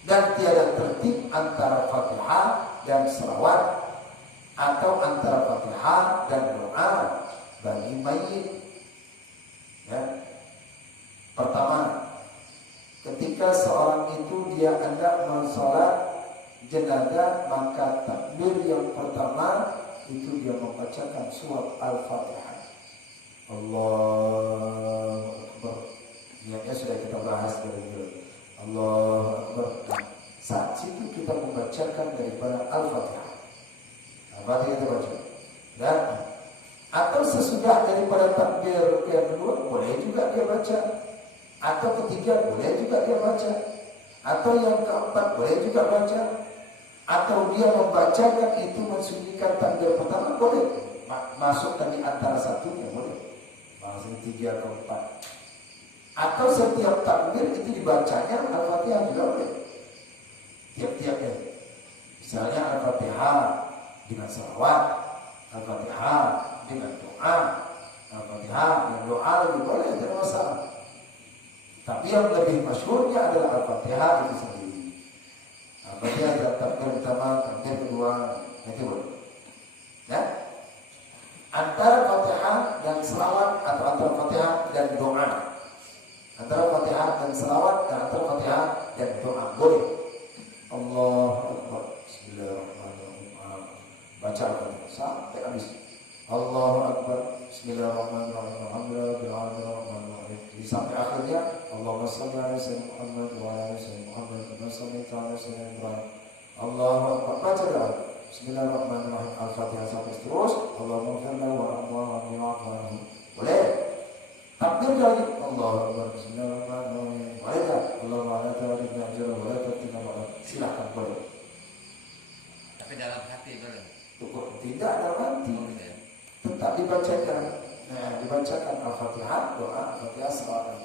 Dan tiada tertib antara Fatihah dan salawat, atau antara Fatihah dan doa bagi mayit. Ya. Pertama, ketika seorang itu dia hendak mensolat jenazah, maka takbir yang pertama itu dia membacakan surat Al-Fatihah. Allahu Akbar. Niatnya sudah kita bahas dari dulu. Allahu Akbar. Nah, saat itu kita membacakan daripada Al-Fatihah. Apa kita baca? Dan atau sesudah daripada takbir yang kedua boleh juga dia baca. Atau ketiga boleh juga dia baca. Atau yang keempat boleh juga baca. Atau dia membacakan itu mensunyikan takbir pertama boleh. Masuk dari antara satunya boleh. Maksudnya 3 atau 4. Atau setiap takbir itu dibacanya Al-Fatihah juga boleh. Tiap-tiapnya. Misalnya Al-Fatihah dengan salawat, Al-Fatihah dengan doa, Al-Fatihah dengan doa lebih boleh, tidak masalah. Tapi yang lebih masyhurnya adalah Al-Fatihah itu sendiri. Al-Fatihah adalah takbir pertama, takbir kedua, itu boleh. Ya? Antara Fatihah dan selawat, atau antara Fatihah dan doa, antara Fatihah dan selawat, dan antara Fatihah dan doa boleh. Allahu Akbar. Bismillahirrahmanirrahim. Baca Al-Fatihah sampai habis. Allahu Akbar. Bismillahirrahmanirrahim. Alhamdulillahirrahmanirrahim. Sampai akhirnya Allahumma shalli ala sayyidina Muhammad wa ala sayyidina Muhammad kama shallaita ala sayyidina Ibrahim. Allahu Akbar. Baca doa. Bismillahirrahmanirrahim. Al-Fatihah sampai terus. Allahumma firna warahmatullahi wabarakatuh. Boleh. Takbir lagi. Allahu Akbar. Bismillahirrahmanirrahim. Boleh tak? Allahumma la ta'ala ajra wa la ta'tina wa silakan boleh. Tapi dalam hati boleh. Tidak dalam hati. Tetap dibacakan. Nah, dibacakan Al-Fatihah, doa, Al-Fatihah, salawat.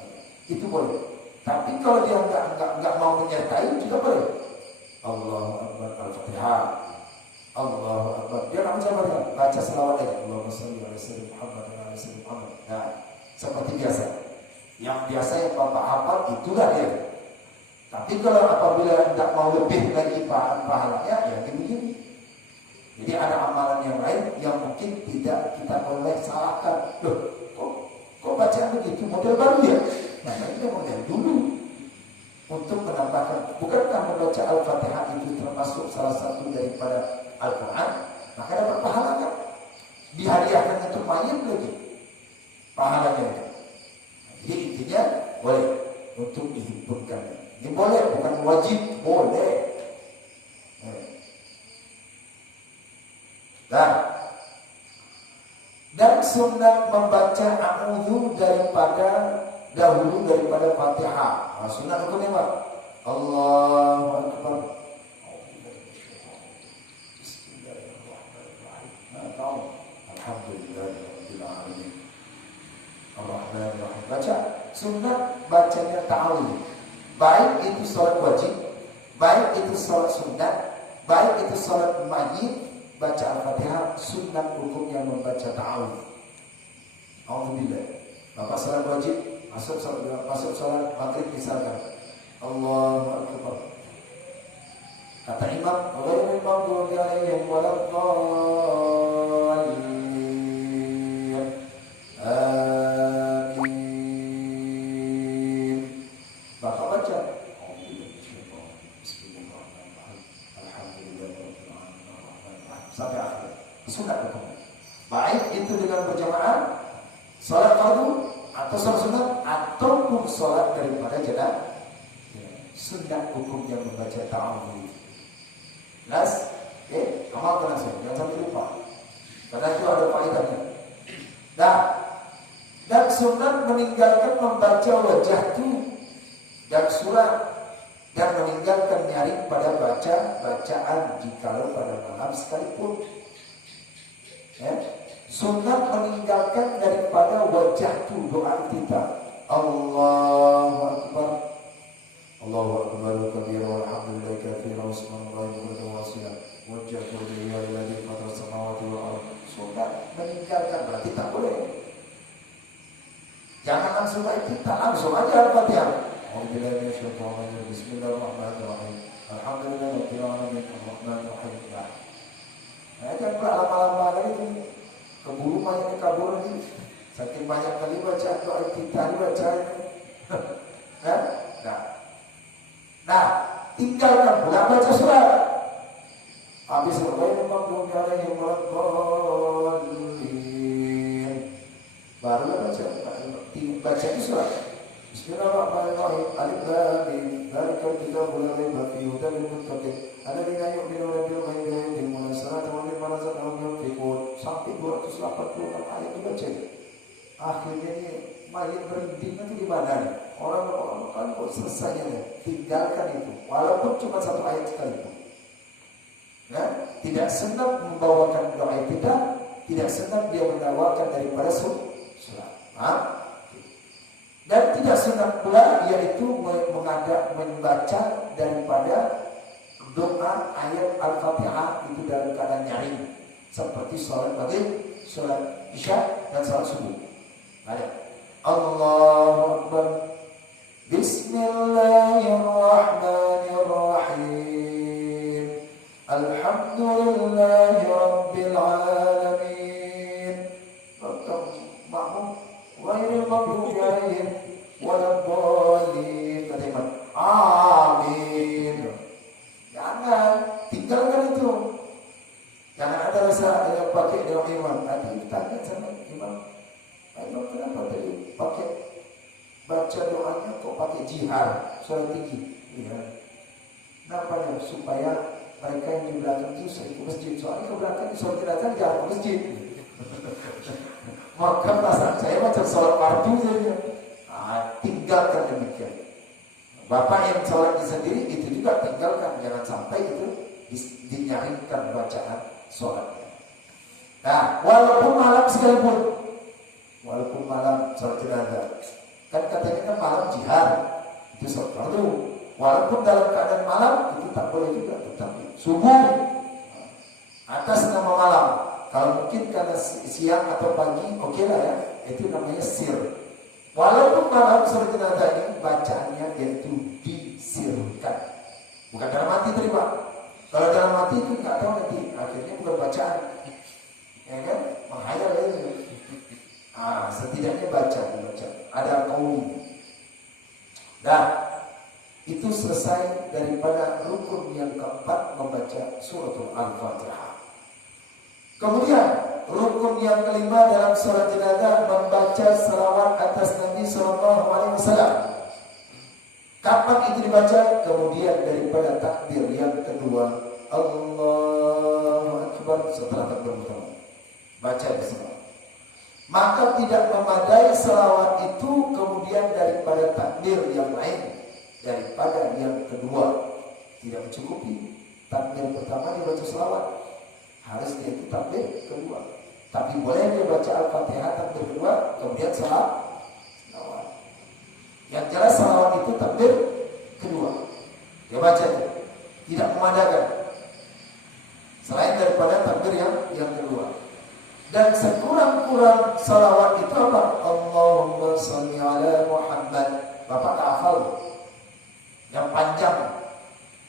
Itu boleh. Tapi kalau dia enggak mau menyertai juga boleh. Allahu Akbar, Al-Fatihah. Allahu Akbar. Dia enggak baca salawat aja. Allahumma shalli ala sayyidina Muhammad wa ala sayyidina Muhammad. Nah, seperti biasa. Yang biasa yang Bapak hafal itulah dia. Tapi kalau apabila tidak mau lebih lagi pahalanya, ya begini. Jadi ada amalan yang lain yang mungkin tidak kita boleh salahkan. Loh, kok bacaan begitu model baru ya. Nah, ini model dulu untuk menambahkan. Bukankah membaca Al-Fatihah itu termasuk salah satu daripada Al-Quran? Maka dapat pahala kan? Dihadiahkan untuk mayat lagi pahalanya itu. Jadi intinya boleh untuk dihimpunkan. Ini boleh, bukan wajib, boleh. Nah, dan sunat membaca a'udzu dahulu daripada Fatihah. Nah, sunat hukumnya apa? Allahu Akbar. Bismillahirrahmanirrahim. Alhamdulillahirabbil alamin. Ar-Rahmanir-Rahim. Baca sunat, bacanya ta'awudz. Baik itu salat wajib, baik itu salat sunat, baik itu salat mayit, baca Al-Fatihah. Sunat hukumnya membaca ta'awudz. Alhamdulillah. Bapak salat wajib, masuk salat maghrib misalkan, Allahu Akbar. Kata imam, ghairil maghdubi 'alaihim waladdallin. Amin. Bapak baca sampai akhir. Sunat hukumnya. Baik itu dengan berjamaah, salat fardu atau salat sunat ataupun salat daripada jenazah. Sunat hukumnya membaca ta'awudz. Jelas? Amalkan langsung, jangan sampai lupa. Karena itu ada faedahnya. Nah, dan sunat meninggalkan membaca wajahtu dan surat, dan meninggalkan nyaring pada bacaan jikalau pada malam sekalipun. Sunat meninggalkan daripada wajahtu doa kita. Allahu Akbar. Allahu Akbar kabira walhamdulillahi katsiran wa subhanallahi wa wasilan. Wajjahtu lillahi alladhi fatara samawati wal ardh. Sunat meninggalkan berarti tak boleh. Jangan langsung baik kita, langsung aja Al-Fatihah. Bismillahirrahmanirrahim. Alhamdulillahirabbil alamin arrahmanirrahim. Nah, jangan pula lama-lama lagi tuh. Keburu mayatnya kabur lagi. Saking banyak kali baca doa kita dibaca. Nah, tinggalkan pula baca surat. Habis ghairil maghdubi 'alaihim waladdallin. Baru baca surat. Bismillahirrahmanirrahim. Alif lam mim. Dzalikal kitabu la raiba fihi hudan lil muttaqin. Alladzina yu'minuna bil ghaibi wa yuqimuna as-salata wa mimma razaqnahum yunfiqun. Sampai 286 ayat dibaca. Akhirnya ini mayat berhenti nanti di mana nih? Orang-orang kan kok selesainya nih. Tinggalkan itu. Walaupun cuma satu ayat sekalipun. Tidak senang membawakan doa tidak senang dia membawakan daripada surat. Dan tidak sunat pula yaitu membaca daripada doa ayat Al-Fatihah itu dalam keadaan nyaring seperti sholat maghrib, sholat isya dan sholat subuh. Ada Allahu Akbar. Bismillahirrahmanirrahim. Alhamdulillahi rabbil alamin. Makmum ghairil maghdubi 'alaihim waladdallin. Kata imam, amin. Jangan tinggalkan itu. Jangan ada rasa yang pakai doa imam. Nanti tanya sama imam, imam kenapa tadi pakai baca doanya kok pakai jihar suara tinggi? Kenapa? Supaya mereka yang di belakang itu saya ke masjid. Soalnya ke belakang itu sholat jenazah jangan ke masjid. Maka perasaan saya macam sholat fardu saja. Tinggalkan demikian. Bapak yang sholat sendiri itu juga tinggalkan. Jangan sampai itu dinyaringkan bacaan sholatnya. Nah, walaupun malam sekalipun, walaupun malam sholat jenazah, kan katanya kan malam jihad itu sholat fardu. Walaupun dalam keadaan malam itu tak boleh juga, tetapi subuh atas nama malam. Kalau mungkin karena siang atau pagi, oke lah ya, itu namanya sir. Walaupun malam sholat jenazah ini bacaannya yaitu disirkan, bukan dalam hati tadi Pak. Kalau dalam hati itu nggak tahu nanti akhirnya bukan bacaan, ya kan? Menghayal itu. Setidaknya baca. Ada kaum. Nah, itu selesai daripada rukun yang keempat membaca suratul Al-Fatihah. Kemudian rukun yang kelima dalam salat jenazah membaca selawat atas Nabi Sallallahu Alaihi Wasallam. Kapan itu dibaca? Kemudian daripada takbir yang kedua, Allahu Akbar, setelah takbir pertama, baca selawat. Maka tidak memadai selawat itu kemudian daripada takbir yang lain, daripada yang kedua. Tidak mencukupi takbir pertama dia baca selawat, harus dia itu takbir kedua. Tapi boleh dia baca Al-Fatihah takbir kedua, kemudian selawat. Yang jelas selawat itu takbir kedua. Dia baca itu, tidak memadakan selain daripada takbir yang kedua. Dan sekurang-kurang salawat itu apa? Allahumma salli ala Muhammad. Bapak tak hafal? Yang panjang.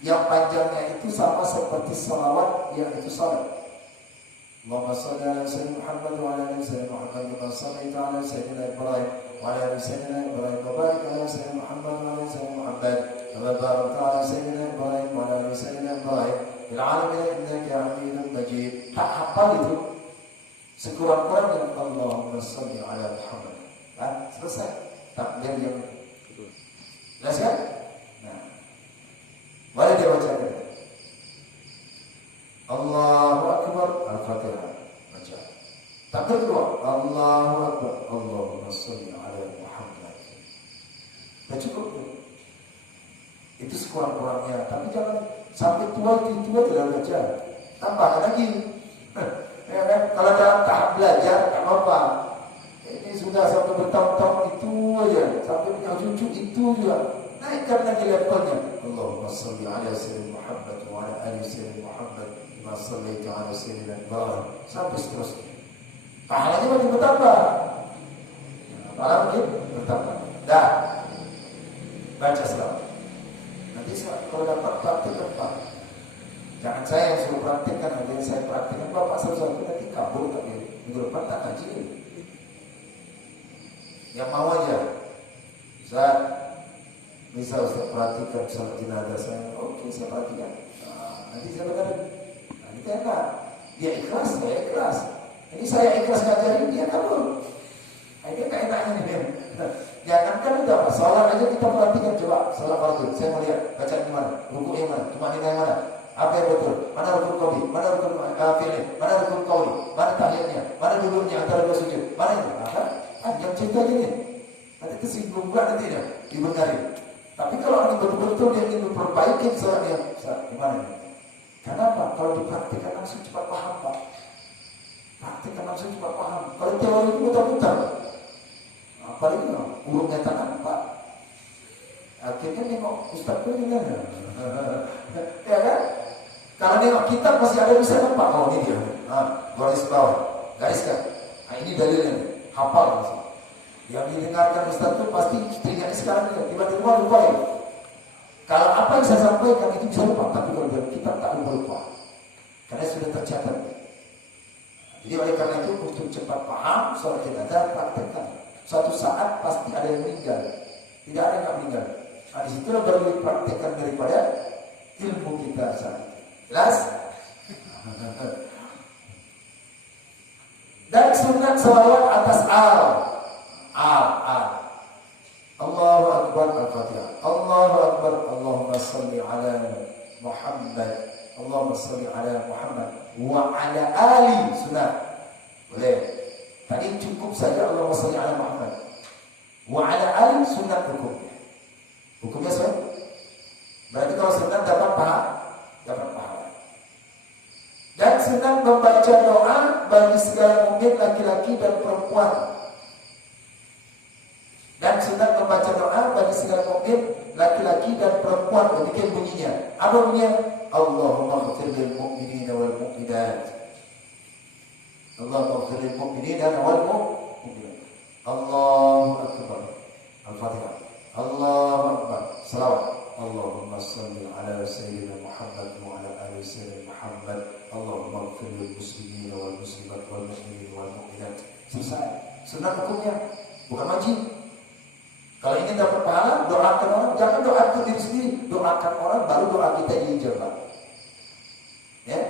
Yang panjangnya itu sama seperti salawat yang itu salat. Allahumma salli ala Sayyidina Muhammad wa ala ali Sayyidina Muhammad wa sallaita ala Sayyidina Ibrahim wa ala ali Sayyidina Ibrahim wa barik ala Sayyidina Muhammad wa ala ali Sayyidina Muhammad wa barik ala Sayyidina Ibrahim wa ala ali Sayyidina Ibrahim fil alamin innaka Hamidum Majid. Tak hafal itu? Sekurang-kurangnya Allahumma salli ala Muhammad. Selesai takbir yang kedua. Jelas kan? Nah, boleh dia bacakan. Allahu Akbar, Al-Fatihah baca. Takbir kedua, Allahu Akbar, Allahumma salli ala Muhammad. Dah cukup. Itu sekurang-kurangnya. Tapi jangan sampai tua tidak baca. Tambahkan lagi. Ya kan? Kalau dalam tahap belajar tak apa. Ini sudah sampai bertahun-tahun itu aja, sampai punya cucu itu juga. Naikkan lagi levelnya. Allahumma salli ala Sayyidina Muhammad wa ala ali Sayyidina Muhammad wa sallaita ala Sayyidina Ibrahim sampai seterusnya. Pahalanya makin bertambah. Pahala makin bertambah. Dah. Baca selawat. Nanti kalau dapat praktik apa? Jangan saya yang suruh praktikkan, nanti yang saya praktikkan bapak satu-satu nanti kabur tak minggu depan tak kaji. Yang mau aja. Ustaz, bisa Ustaz perhatikan salat jenazah saya. Oke, saya perhatikan. Nanti saya benar. Nanti saya enggak. Dia ikhlas, saya ikhlas. Ini saya ikhlas ngajarin, dia kabur. Ini keenaknya nih. Jangan kan udah salat aja kita perhatikan, coba salat fardu. Saya mau lihat bacaan di mana, rukuknya mana, tumanina yang mana. Apa yang betul? Mana rukun qauli? Mana rukun fi'li? Mana rukun qauli? Mana tahiyatnya? Mana duduknya antara dua sujud? Mana itu? Jam cerita aja nih. Nanti tersinggung juga nanti dia dibenarin. Tapi kalau ini betul-betul dia ingin memperbaiki soalnya, gimana? Kenapa? Kalau dipraktikkan langsung cepat paham, Pak. Praktikkan langsung cepat paham. Kalau teori itu muter-muter. Apalagi urutnya tangan, Pak. Akhirnya nengok Ustaz itu ini kan? Ya kan? Kalau nengok kitab masih ada bisa nampak. Oh ini dia. Garis bawah, gariskan. Ini dalilnya. Hafal masih. Yang didengarkan Ustaz itu pasti teringat sekarang dia. Tiba-tiba lupa ya. Kalau apa yang saya sampaikan itu bisa lupa, tapi kalau dalam kitab tak lupa. Karena sudah tercatat. Jadi oleh karena itu untuk cepat paham soal jenazah praktekkan. Suatu saat pasti ada yang meninggal. Tidak ada yang tak meninggal. Nah, di situlah baru dipraktekkan daripada ilmu kita saat itu. Jelas? Dan sunat salawat atas al. Allahu Akbar Al-Fatihah. Allahu Akbar. Allahumma salli ala Muhammad. Allahumma salli ala Muhammad wa ala ali. Sunat. Boleh. Tadi cukup saja Allahumma salli ala Muhammad. Wa ala ali sunat hukumnya. Hukumnya sunat. Berarti kalau sunat dapat pahala. Dan sunat membaca doa bagi segala mukmin laki-laki dan perempuan. Dan sunat membaca doa bagi segala mukmin laki-laki dan perempuan. Demikian bunyinya. Apa bunyinya? Allahumma ighfir lil mu'minina wal mu'minat. Allahumma ighfir lil mu'minina wal mu'minat. Allahu Akbar. Al-Fatihah. Allahu Akbar. Salawat. Allahumma salli ala Sayyidina Muhammad wa ala ali Sayyidina Muhammad. Allahumma ighfir lil muslimina wal muslimat wal mu'minina wal mu'minat. Selesai. Sunnah hukumnya, bukan wajib. Kalau ingin dapat pahala, doakan orang, jangan doakan diri sendiri, doakan orang, baru doa kita diijabah. Ya,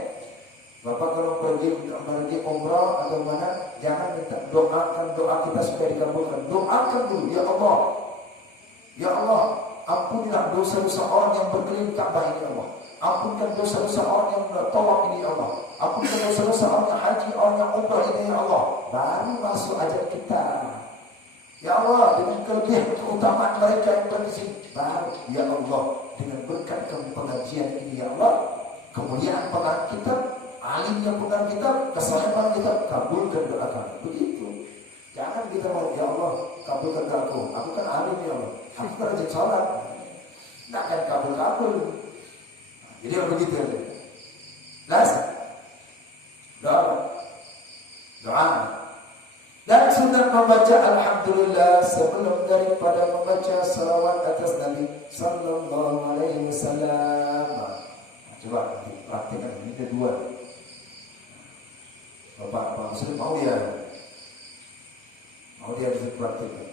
Bapak kalau pergi umrah atau mana, jangan minta doakan doa kita supaya dikabulkan. Doakan dulu, ya Allah, ampunilah dosa-dosa orang yang berkeliling Ka'bah ini, ya Allah. Ampunkan dosa-dosa orang yang tawaf ini, ya Allah. Ampunkan dosa-dosa orang yang haji, orang yang umrah ini, ya Allah. Baru masuk ajak kita. Ya Allah, dengan kelebihan keutamaan mereka yang berkesini, baru ya Allah, dengan berkat pengajian ini, ya Allah, kemuliaan pengajian kita, alimnya pengajian kita, kesalahan kita, kabulkan doa kami. Begitu. Jangan kita mau, ya Allah, kabulkan doaku. Aku kan alim, ya Allah. Aku kan rajin sholat. Tidak akan kabul-kabul. Jadi begitu. Las, doa. Dan sunnah membaca alhamdulillah sebelum daripada membaca salawat atas Nabi sallallahu alaihi wasallam. Coba praktikkan, ini kedua. Bapak Muslim mau dia bisa praktikkan.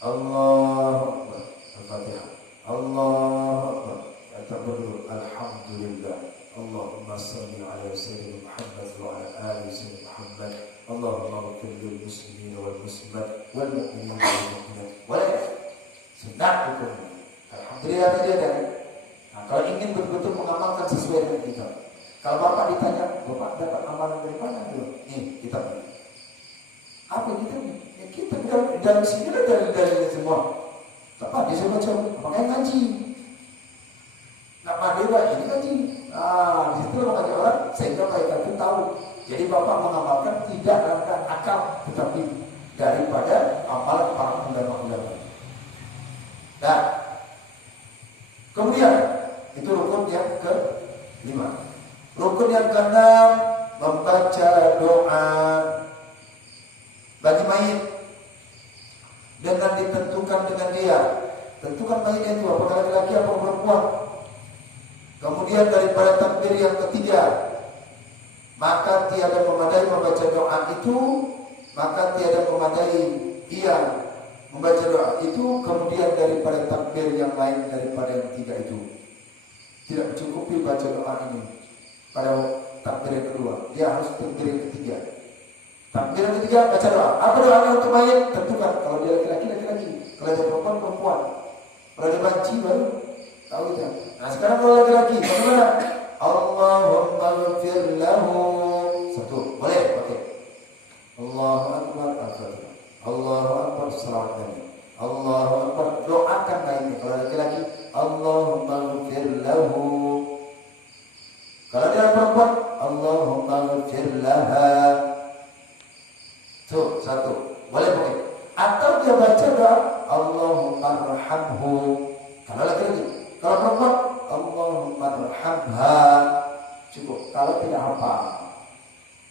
Allahu Akbar, Al-Fatihah. Allahu Akbar. Kita berdua alhamdulillah. Allahumma salli ala sayyidina Muhammad wa ala ali sayyidina Muhammad. Allahumma ighfir lil muslimin wal muslimat wal mu'minin wal mu'minat. Boleh? Sunnah hukum. Alhamdulillah dia dan. Nah, kalau ingin betul-betul mengamalkan sesuai dengan kita. Kalau Bapak ditanya, Bapak dapat amalan dari mana dulu? Nih, kita. Apa kita nih? Ya, kita dari sini lah dari semua. Bapak dia baca, makanya ngaji. Nama dia ini ngaji. Di situ mengaji orang sehingga mereka itu tahu. Jadi Bapak mengamalkan tidak dalam akal, tetapi daripada amalan para ulama-ulama. Nah, kemudian itu rukun yang ke-5. Rukun yang ke-6, membaca doa bagi mayit dengan ditentukan dengan dia. Tentukan mayitnya itu apakah laki-laki atau perempuan. Kemudian daripada takbir yang ketiga, maka tiada memadai membaca doa itu, maka tiada memadai dia membaca doa itu. Kemudian daripada takbir yang lain daripada yang ketiga itu, tidak mencukupi baca doa ini pada takbir yang kedua, dia harus takbir yang ketiga. Takbir yang ketiga baca doa. Apa doanya untuk mayit? Tentukan. Kalau dia laki-laki, laki-laki. Kalau dia perempuan, perempuan. Kalau dia banci baru tahu itu. Nah sekarang kalau laki-laki, bagaimana? Allahumma ighfir lahu. Satu, boleh pakai. Allahu Akbar, Al-Fatihah. Allahu Akbar, salawat Nabi. Allahu Akbar, doakan mayitnya. Kalau laki-laki, Allahumma ighfir lahu. Kalau dia perempuan, Allahumma ighfir laha. Tuh, satu. Boleh pakai. Atau dia baca doa Allahumma arhamhu. Kalau laki-laki. Kalau perempuan, Allahumma arhamha. Cukup. Kalau tidak hafal,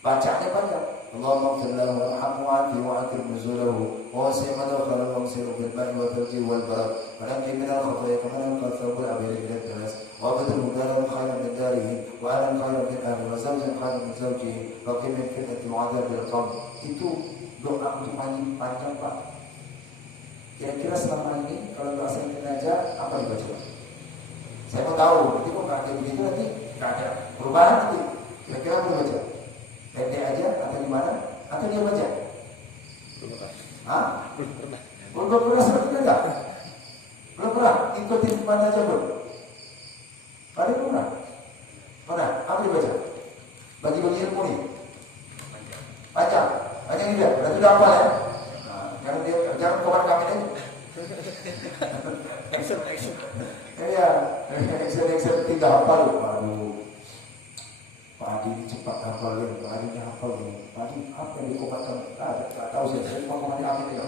bacanya banyak. Allahumma ighfir lahu warhamhu wa'afi wa'akrim nuzulahu wa wasi' madkhalahu wa wasi'hu bil ma'i wa thalji wal barad wa naqi min al khataaya kama yanqa thawbul abyad min ad-danas wa abdilhu daran khayran min darihi wa ahlan khayran min ahlihi wa zawjan khayran min zawjihi wa qim min fitnati wa 'adzabil qabr. Itu doa untuk mayit panjang, Pak. Kira-kira selama ini kalau doa saya jenazah apa dibaca? Saya mau tahu, nanti kok nggak kayak begitu, nanti nggak ada perubahan nanti. Kira-kira apa dibaca? Pendek aja atau gimana? Atau dia baca? Belum pernah seperti itu enggak? Belum pernah? Ikutin mana aja belum? Pada pernah? Pernah? Apa dibaca? Bagi-bagi ilmu nih? Panjang? Panjang juga? Berarti udah hafal ya? Jangan komat kami aja. Action. Ya, action tidak hafal. Aduh, Pak Adi ini cepat hafal ini, Pak Adi ini hafal ini. Pak Adi apa yang dikomatkan? Tak tahu saya cuma komati amin ya.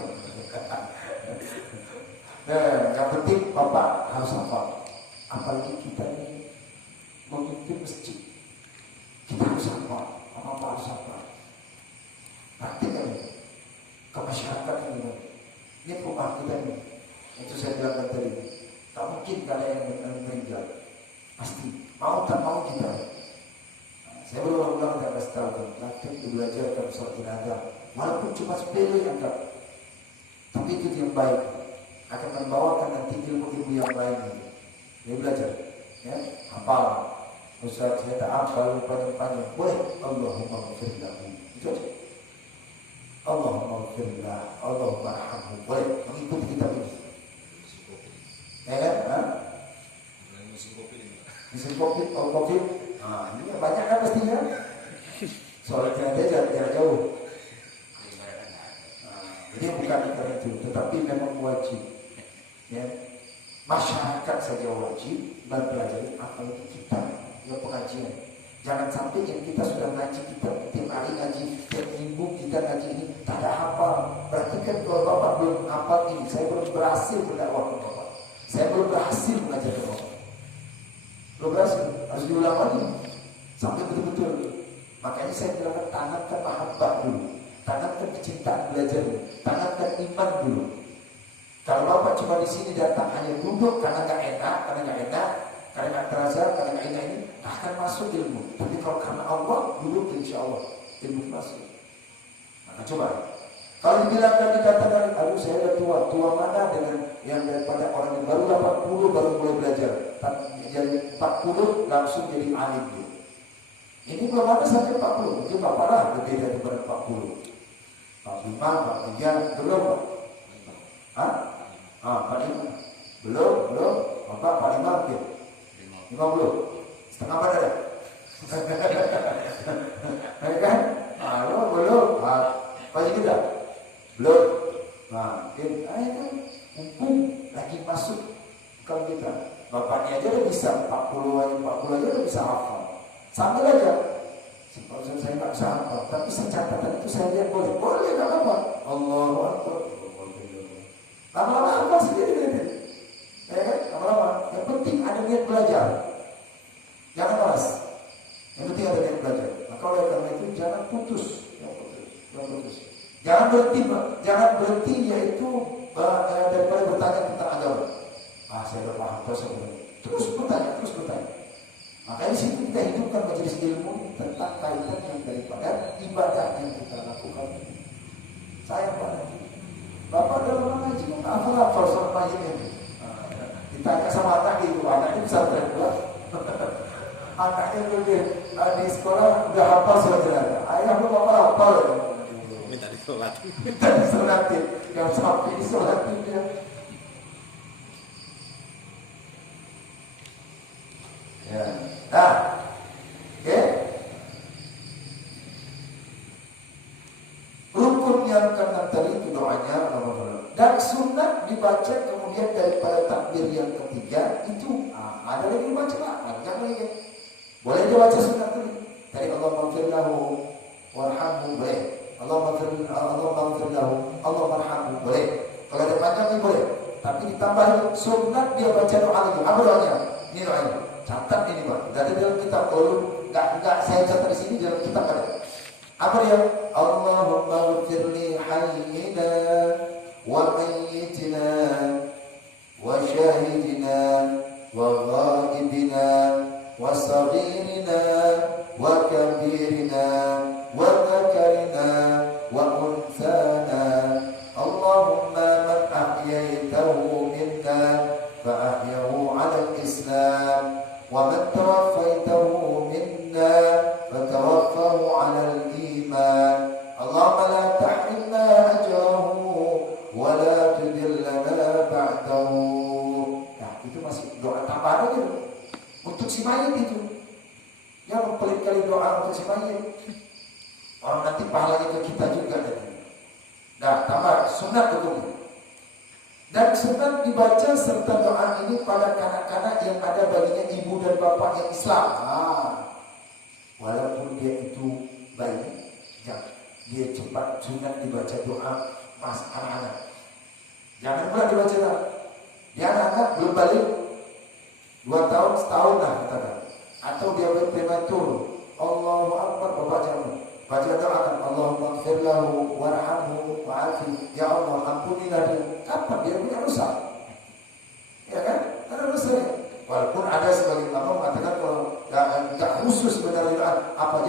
Nah, yang penting Bapak harus hafal. Apalagi kita ini memimpin masjid, kita harus hafal. Apa harus hafal? Praktikkan ke masyarakat ini. Ini perumahan kita ini. Itu saya bilang tadi. Tak mungkin ada yang meninggal. Pasti. Mau tak mau kita. Saya berulang-ulang tak kasih tahu kan, latihan itu belajar kan soal tenaga, walaupun cuma sepele yang tak, tapi itu yang baik akan membawakan nanti ilmu-ilmu yang lain. Dia belajar, ya, hafal. Ustaz saya tak hafal panjang-panjang, boleh. Allahumma ghfirlahu, itu aja. Allahumma ghfirlah, Allahumma arhamhu, boleh mengikuti kitab ini. Ya kan? Mesin kopi, kopi. Nah, ini banyak kan pastinya. Soalnya dia jarak jauh. Jadi bukan karena itu, tetapi memang wajib. Ya, masyarakat saja wajib mempelajari apa itu kitab, ya pengajian. Jangan sampai yang kita sudah ngaji kitab, tiap hari ngaji, tiap minggu kita ngaji ini tak ada hafal. Berarti kan kalau bapak belum hafal ini, saya belum berhasil berdakwah ke bapak. Saya belum berhasil mengajar ke bapak. Belum berhasil, harus diulang lagi sampai betul-betul. Makanya saya bilang tanamkan mahabbah dulu, tanamkan kecintaan belajar dulu, tanamkan iman dulu. Kalau bapak cuma di sini datang hanya duduk karena nggak terasa, karena nggak enak ini, tak akan masuk ilmu. Tapi kalau karena Allah duduk, insya Allah ilmu masuk. Nah, coba. Kalau dikatakan, aduh saya udah tua mana dengan yang daripada orang yang baru 80 baru mulai belajar, jadi 40 langsung jadi alim dia. Ini belum ada sampai 40, mungkin bapak lah lebih daripada 40, 45, 43, belum Pak? Hah? 45, belum, bapak 45 mungkin, 50, setengah badan ada. Kan? Belum, pasti kita belum. Nah, mungkin itu mumpung lagi masuk kalau kita. Bapaknya aja udah bisa 40 aja udah bisa hafal. Sambil aja. Kalau saya nggak bisa hafal, tapi catatan itu saya lihat boleh nggak apa-apa. Allahu Akbar. Lama-lama hafal sendiri. Ya kan? Lama-lama. Yang penting ada niat belajar. Jangan malas. Yang penting ada niat belajar. Maka oleh karena itu jangan putus. Jangan berhenti yaitu daripada bertanya tentang agama. Saya udah paham sebenarnya. Terus bertanya. Makanya di situ kita hidupkan majelis ilmu tentang kaitannya daripada ibadah yang kita lakukan. Saya pada bapak dalam ngaji nggak hafal soal majid ini. Ditanya sama anaknya bisa pula. Anaknya lebih di sekolah udah hafal surat jenazah. Ayah lu bapak hafal. Minta disolatin. Yang sampai disolatin dia. Ya. Nah, oke. Rukun yang keenam tadi itu doanya dan sunat dibaca kemudian daripada takbir yang ketiga itu ada lagi dibaca banyak lagi. Boleh dibaca sunat tadi. Tadi Allah maghfirlahu warhamhu boleh. Allah maghfirlahu Allah warhamhu boleh. Kalau ada panjang ini boleh. Tapi ditambah sunat dia baca doa lagi. Apa doanya? Ini doanya. Catat ini Pak. Dari dalam kitab kalau enggak saya catat di sini dalam kitab ada. Apa dia? Allahumma ighfirli hayyina wa mayyitina wa syahidina wa ghaibina wa saghirina wa kabirina wa dzakarina wa unthana. Allahumma man ahyaitahu minna fa ahyahu 'ala al-islam ومن توفيته منا فتوفه على الإيمان اللهم لا تحرمنا أجره ولا تذلنا بعده. Nah itu masih doa tambahan aja untuk si mayit itu. Ya pelit kali doa untuk si mayit. Orang nanti pahalanya ke kita juga. Nah tambah sunat hukumnya. Dan sunat dibaca serta doa ini pada kanak-kanak yang ada baginya ibu dan bapak yang Islam. Walaupun dia itu bayi, dia cepat sunat dibaca doa pas anak-anak. Jangan pula dibaca doa. Dia anak belum balik 2 tahun, setahun lah katakan. Atau dia prematur. Allahu Akbar bapak jangan. Baca doa Allahumma ighfir lahu warhamhu wa'afi. Ya Allah ampunilah dia. Kapan dia punya dosa? Ya kan? Ada dosa dia. Walaupun ada sebagian ulama mengatakan kalau tidak khusus benar doa apa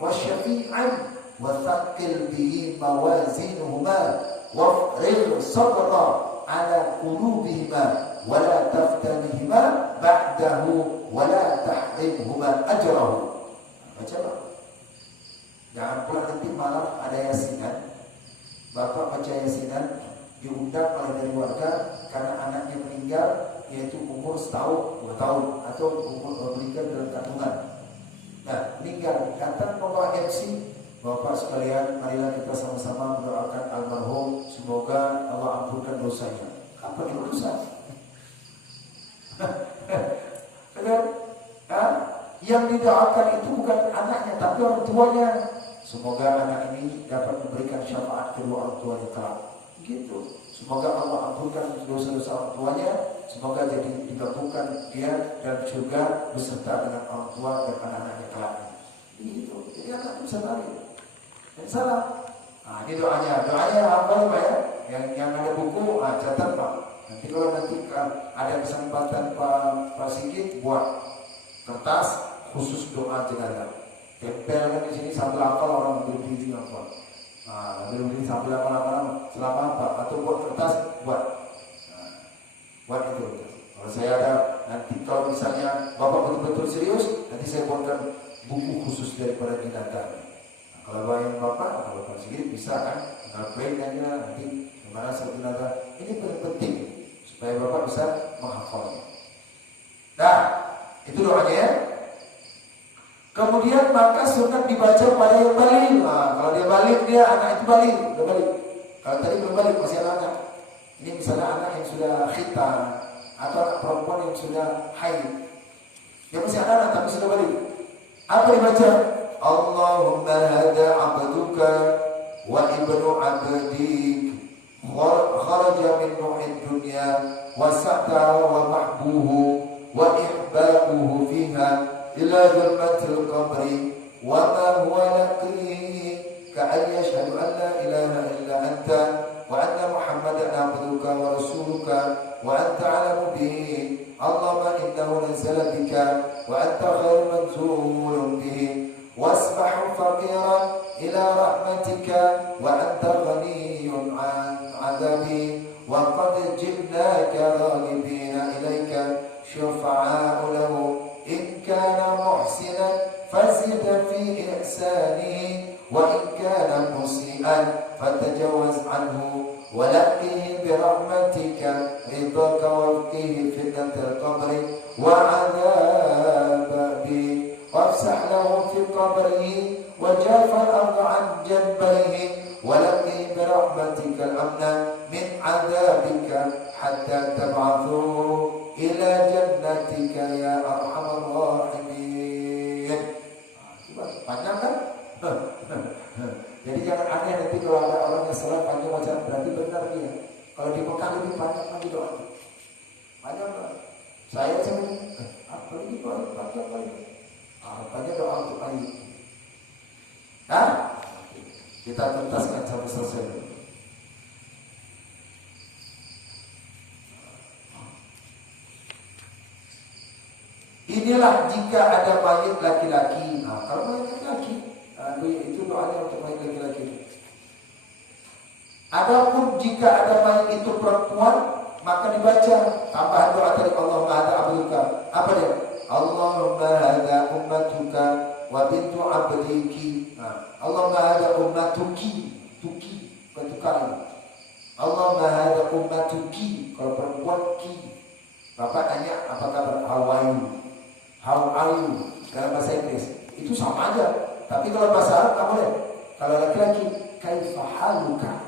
وشفيعا وثقل به موازينهما وافرغ صبرا على قلوبهما ولا تفتنهما بعده ولا تحرمهما أجره. Baca Pak. Jangan pula nanti malam ada yasinan, bapak baca yasinan diundang oleh dari warga karena anaknya meninggal, yaitu umur setahun, 2 tahun atau umur meninggal dalam kandungan. Nah, meninggal datang membawa MC. Bapak sekalian, marilah kita sama-sama mendoakan almarhum, semoga Allah ampunkan dosanya. Apa yang dosa? Benar? Yang didoakan itu bukan anaknya, tapi orang tuanya. Semoga anak ini dapat memberikan syafaat kedua orang tuanya kelak. Gitu. Semoga Allah ampunkan dosa-dosa orang tuanya. Semoga jadi digabungkan dia dan juga beserta dengan orang tua dan anak-anaknya kelak. Gitu. Jadi anak bisa lari. Dan salah. Nah, ini doanya apa Pak ya? Yang ada buku, catat Pak. Nanti kalau ada kesempatan Pak Sigit buat kertas khusus doa jenazah. Tempelkan di sini sambil hafal orang berdiri apa. Nah, berdiri sambil hafal selama apa? Atau buat kertas buat. Nah, buat itu. Kalau saya ada nanti kalau misalnya Bapak betul-betul serius, nanti saya buatkan buku khusus daripada jenazah. Kalau bayang Bapak, kalau Pak Sigit bisa kan, ngapain aja nanti gimana sebenarnya. Ini paling penting supaya Bapak bisa menghafalnya. Nah, itu doanya ya. Kemudian maka sunat dibaca pada yang balik. Nah, kalau dia balik, dia anak itu balik, udah balik. Kalau tadi belum balik masih anak. Ini misalnya anak yang sudah khitan atau anak perempuan yang sudah haid. Dia masih anak tapi sudah balik. Apa dibaca? Allahumma hada abduka wa ibnu abdik kharaja min nuhid dunya wa sa'ta wa mahbuhu wa ihbabuhu fiha ila zulmatil qabri wa ma huwa laqih ka'an yashhadu an la ilaha illa anta wa anna muhammadan abduka wa rasuluka wa anta alamu bihi Allahumma innahu nazala bika wa anta khairu manzulun bihi wasbahu faqiran ila rahmatika wa anta ghaniyun an adabi wa qad ji'naka raghibina ilayka syufa'a'u lahu in kana muhsinan fazid fi ihsanihi wa in kana musian fatajawaz anhu wa laqihi bi rahmatika ridaka wa qihi fitnatal qabri wa 'adzabi wafsah lahu fi qabrihi wa jafa al-ardha 'an janbayhi wa laqihi bi rahmatika al-amna min 'adzabika hatta tab'athu ila jannatika ya arhamar rahimin. Panjang kan? Jadi jangan aneh nanti kalau ada orang yang salah panjang macam berarti benar dia. Kalau di Mekah lebih panjang lagi doanya. Panjang kan? Saya sebenarnya apa ini doa panjang kali? Panjang doa untuk kali. Nah, kita tuntaskan sampai selesai. Inilah jika ada mayit laki-laki. Nah, kalau mayit laki-laki, itu doanya untuk mayit laki-laki. Adapun jika ada mayit itu perempuan, maka dibaca tambahan doa tadi Allahumma hada abduka. Apa dia? Allahumma hada ummatuka wa bintu abdiki. Nah, Allahumma hada ummatuki, tuki, bentukan. Allahumma hada ummatuki, kalau perempuan ki. Bapak tanya apa kabar? How are you? Dalam bahasa Inggris itu sama aja. Tapi kalau bahasa Arab kamu lihat, kalau laki-laki kaifa haluka,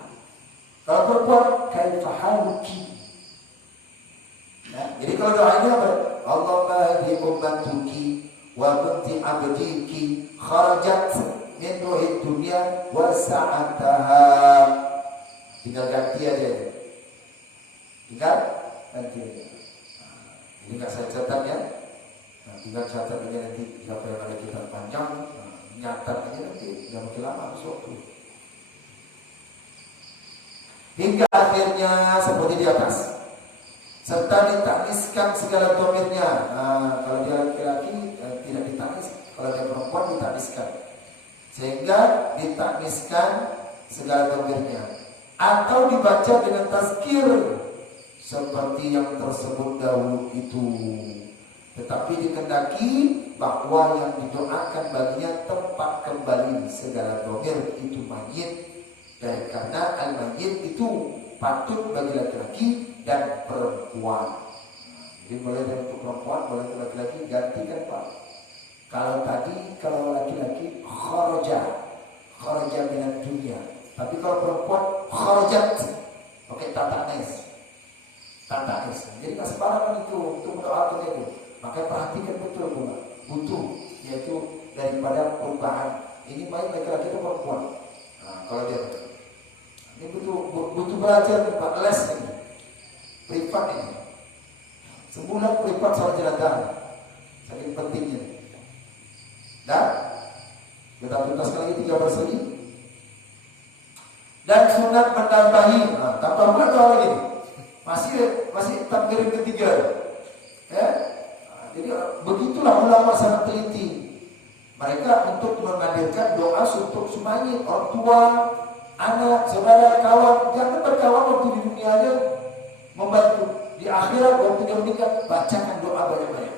kalau perempuan kaifa haluki. Nah, jadi kalau doanya apa? Allahumma hadi ummatuki wa binti abdiki kharajat min nuhid dunya wa sa'ataha. Tinggal ganti aja. Tinggal ganti aja. Ini nggak saya catat ya. Nah, tinggal catat aja nanti siapa yang ada kitab panjang, nyatat aja nanti nggak makin lama habis waktu. Hingga akhirnya seperti di atas. Serta ditakniskan segala domirnya. Nah, kalau dia laki-laki tidak ditaknis, kalau dia perempuan ditakniskan. sehingga ditakniskan segala takbirnya, atau dibaca dengan tazkir seperti yang tersebut dahulu itu. Tetapi dikendaki bahwa yang didoakan baginya tempat kembali segala domir itu mayit, dan karena al-mayit itu patut bagi laki-laki dan perempuan. Jadi boleh untuk perempuan, boleh untuk laki-laki, gantikan Pak. Kalau laki-laki kharaja minat dunia, tapi kalau perempuan kharajat, pakai tatanes. Jadi nggak sembarangan itu untuk mendoakan itu. Maka perhatikan betul pula, butuh, yaitu daripada perubahan. Ini baik laki-laki atau perempuan. Nah, kalau dia ini butuh belajar Pak, les ini, privat ini. Sebulan privat soal jenazah, saking pentingnya. Dan kita tuntaskan lagi 13 lagi. Dan sunat menambahi, tambah pula doa lagi. Masih takbir ketiga, ya. Jadi begitulah ulama sangat teliti. Mereka untuk menghadirkan doa untuk semuanya, orang tua, anak, saudara, kawan. Jangan berkawan waktu di dunia aja membantu. Di akhirat waktu dia meninggal, bacakan doa banyak-banyak.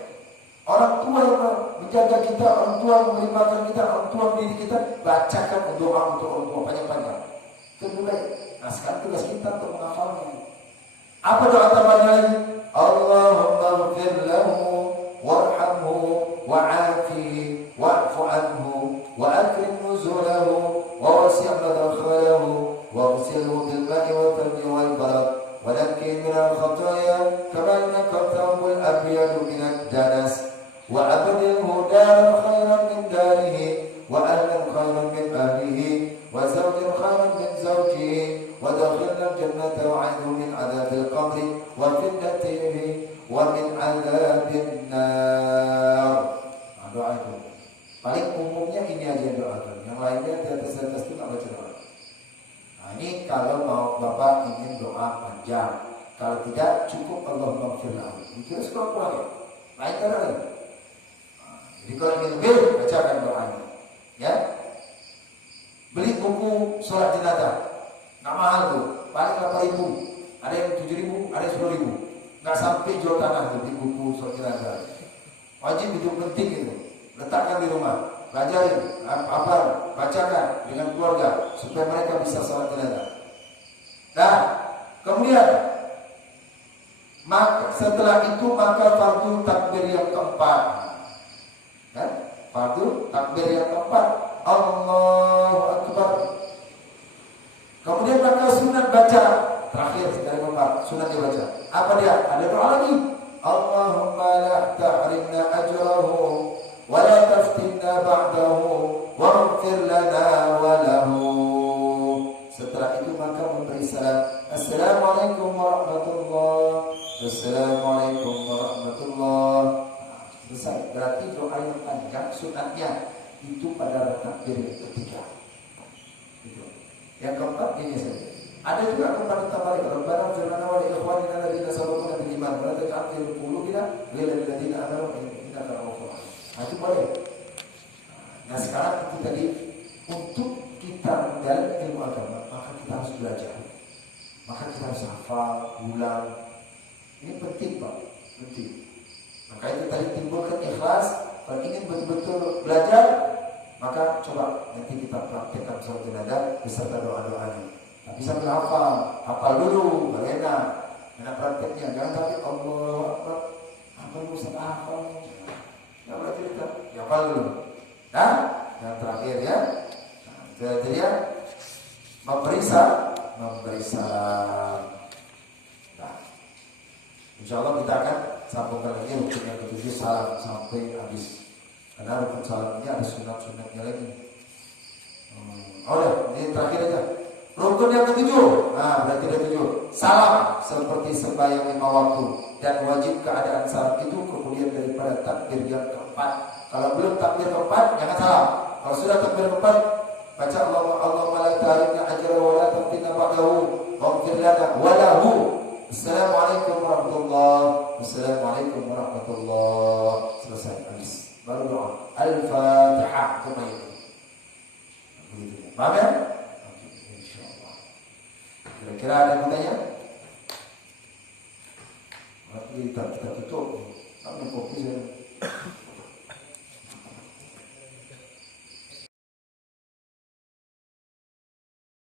Orang tua yang menjaga kita, orang tua yang memberi makan kita, orang tua mendidik kita, bacakan doa untuk orang tua banyak-banyak. Itu mulai. Nah sekarang tugas kita untuk menghafalnya. Apa doa tambahannya lagi? Allahumma ighfir lahu warhamhu wa'afihi wa'fu anhu wa akrim nuzulahu wa wasi' madkhalahu wa ghsilhu bil ma'i wa thalji wal barad wa nakki min al khataaya kama yanqa thawbul abyad min ad-danas wa abdilhu daran khairan min darihi wa ahlan khairan min ahlihi wa zawjan khairan min zawjihi wa dakhilna al-jannata wa 'idhu min 'adzabil qabri wa fitnatihi wa min 'adzabin nar. Doa itu paling umumnya ini aja yang doakan, yang lainnya di atas itu nggak baca doa. Nah ini kalau mau Bapak ingin doa panjang, kalau tidak cukup Allahumma ighfir lahu. Itu sekurang-kurangnya ya. Lain kan lagi. Jadi kalau ingin lebih bacakan doanya, ya. Beli buku sholat jenazah, nggak mahal tuh, paling 8.000, ada yang 7.000, ada yang 10.000, nggak sampai jual tanah tuh di buku sholat jenazah. Wajib itu penting itu, letakkan di rumah, pelajarin, bacakan dengan keluarga supaya mereka bisa sholat jenazah. Nah, kemudian setelah itu maka fardu takbir yang keempat, kan? Fardu takbir yang keempat, Allahu Akbar. Kemudian maka sunat baca terakhir dari keempat, sunat dibaca. Apa dia? Ada doa lagi. Allahumma la tahrimna ajrahu wa la taftinna ba'dahu waghfir lana wa lahu. Setelah itu maka memberi salam. Assalamualaikum warahmatullahi wabarakatuh. Assalamualaikum warahmatullahi wabarakatuh. Selesai. Berarti doa yang panjang sunatnya itu pada takbir yang ketiga. Itu. Yang keempat ini saja. Ada juga keempat tambah Rabbana firmana wa li ikhwanina alladziina sabaquna bil iman wa la taj'al fi qulubina ghillan lil ladziina amanu innaka ra'ufur rahim. Itu boleh. Nah sekarang itu tadi untuk kita mendalam ilmu agama maka kita harus belajar. Maka kita harus hafal, ulang. Ini penting Pak, penting. Maka itu tadi timbulkan ikhlas. Kalau ingin betul-betul belajar, maka coba nanti kita praktekkan sholat jenazah beserta doa-doanya. Tapi sambil hafal dulu, bagaimana? Enak prakteknya, jangan tapi Allah apa lu sampai hafal? Nggak boleh cerita, hafal dulu. Nah, yang terakhir ya, jadi ya memberi salam. Nah, insya Allah kita akan sambungkan lagi rukun yang ketujuh salam sampai habis. Karena rukun salam ini ada sunat-sunatnya lagi. Ini terakhir aja. Rukun yang ketujuh, berarti ada 7. Salam seperti sembahyang 5 waktu dan wajib keadaan salam itu kemudian daripada takbir yang keempat. Kalau belum takbir keempat, jangan salam. Kalau sudah takbir keempat, baca Allahumma la tahrimna ajra wa la taftinna ba'dahu waghfir lana wa lahu. Assalamualaikum warahmatullahi wabarakatuh. Assalamualaikum warahmatullahi wabarakatuh. Selesai habis. Baru doa Al-Fatihah. Paham ya? Oke, insyaallah. Kira-kira ada yang bertanya? Nanti kita tutup. Ambil kopi saya.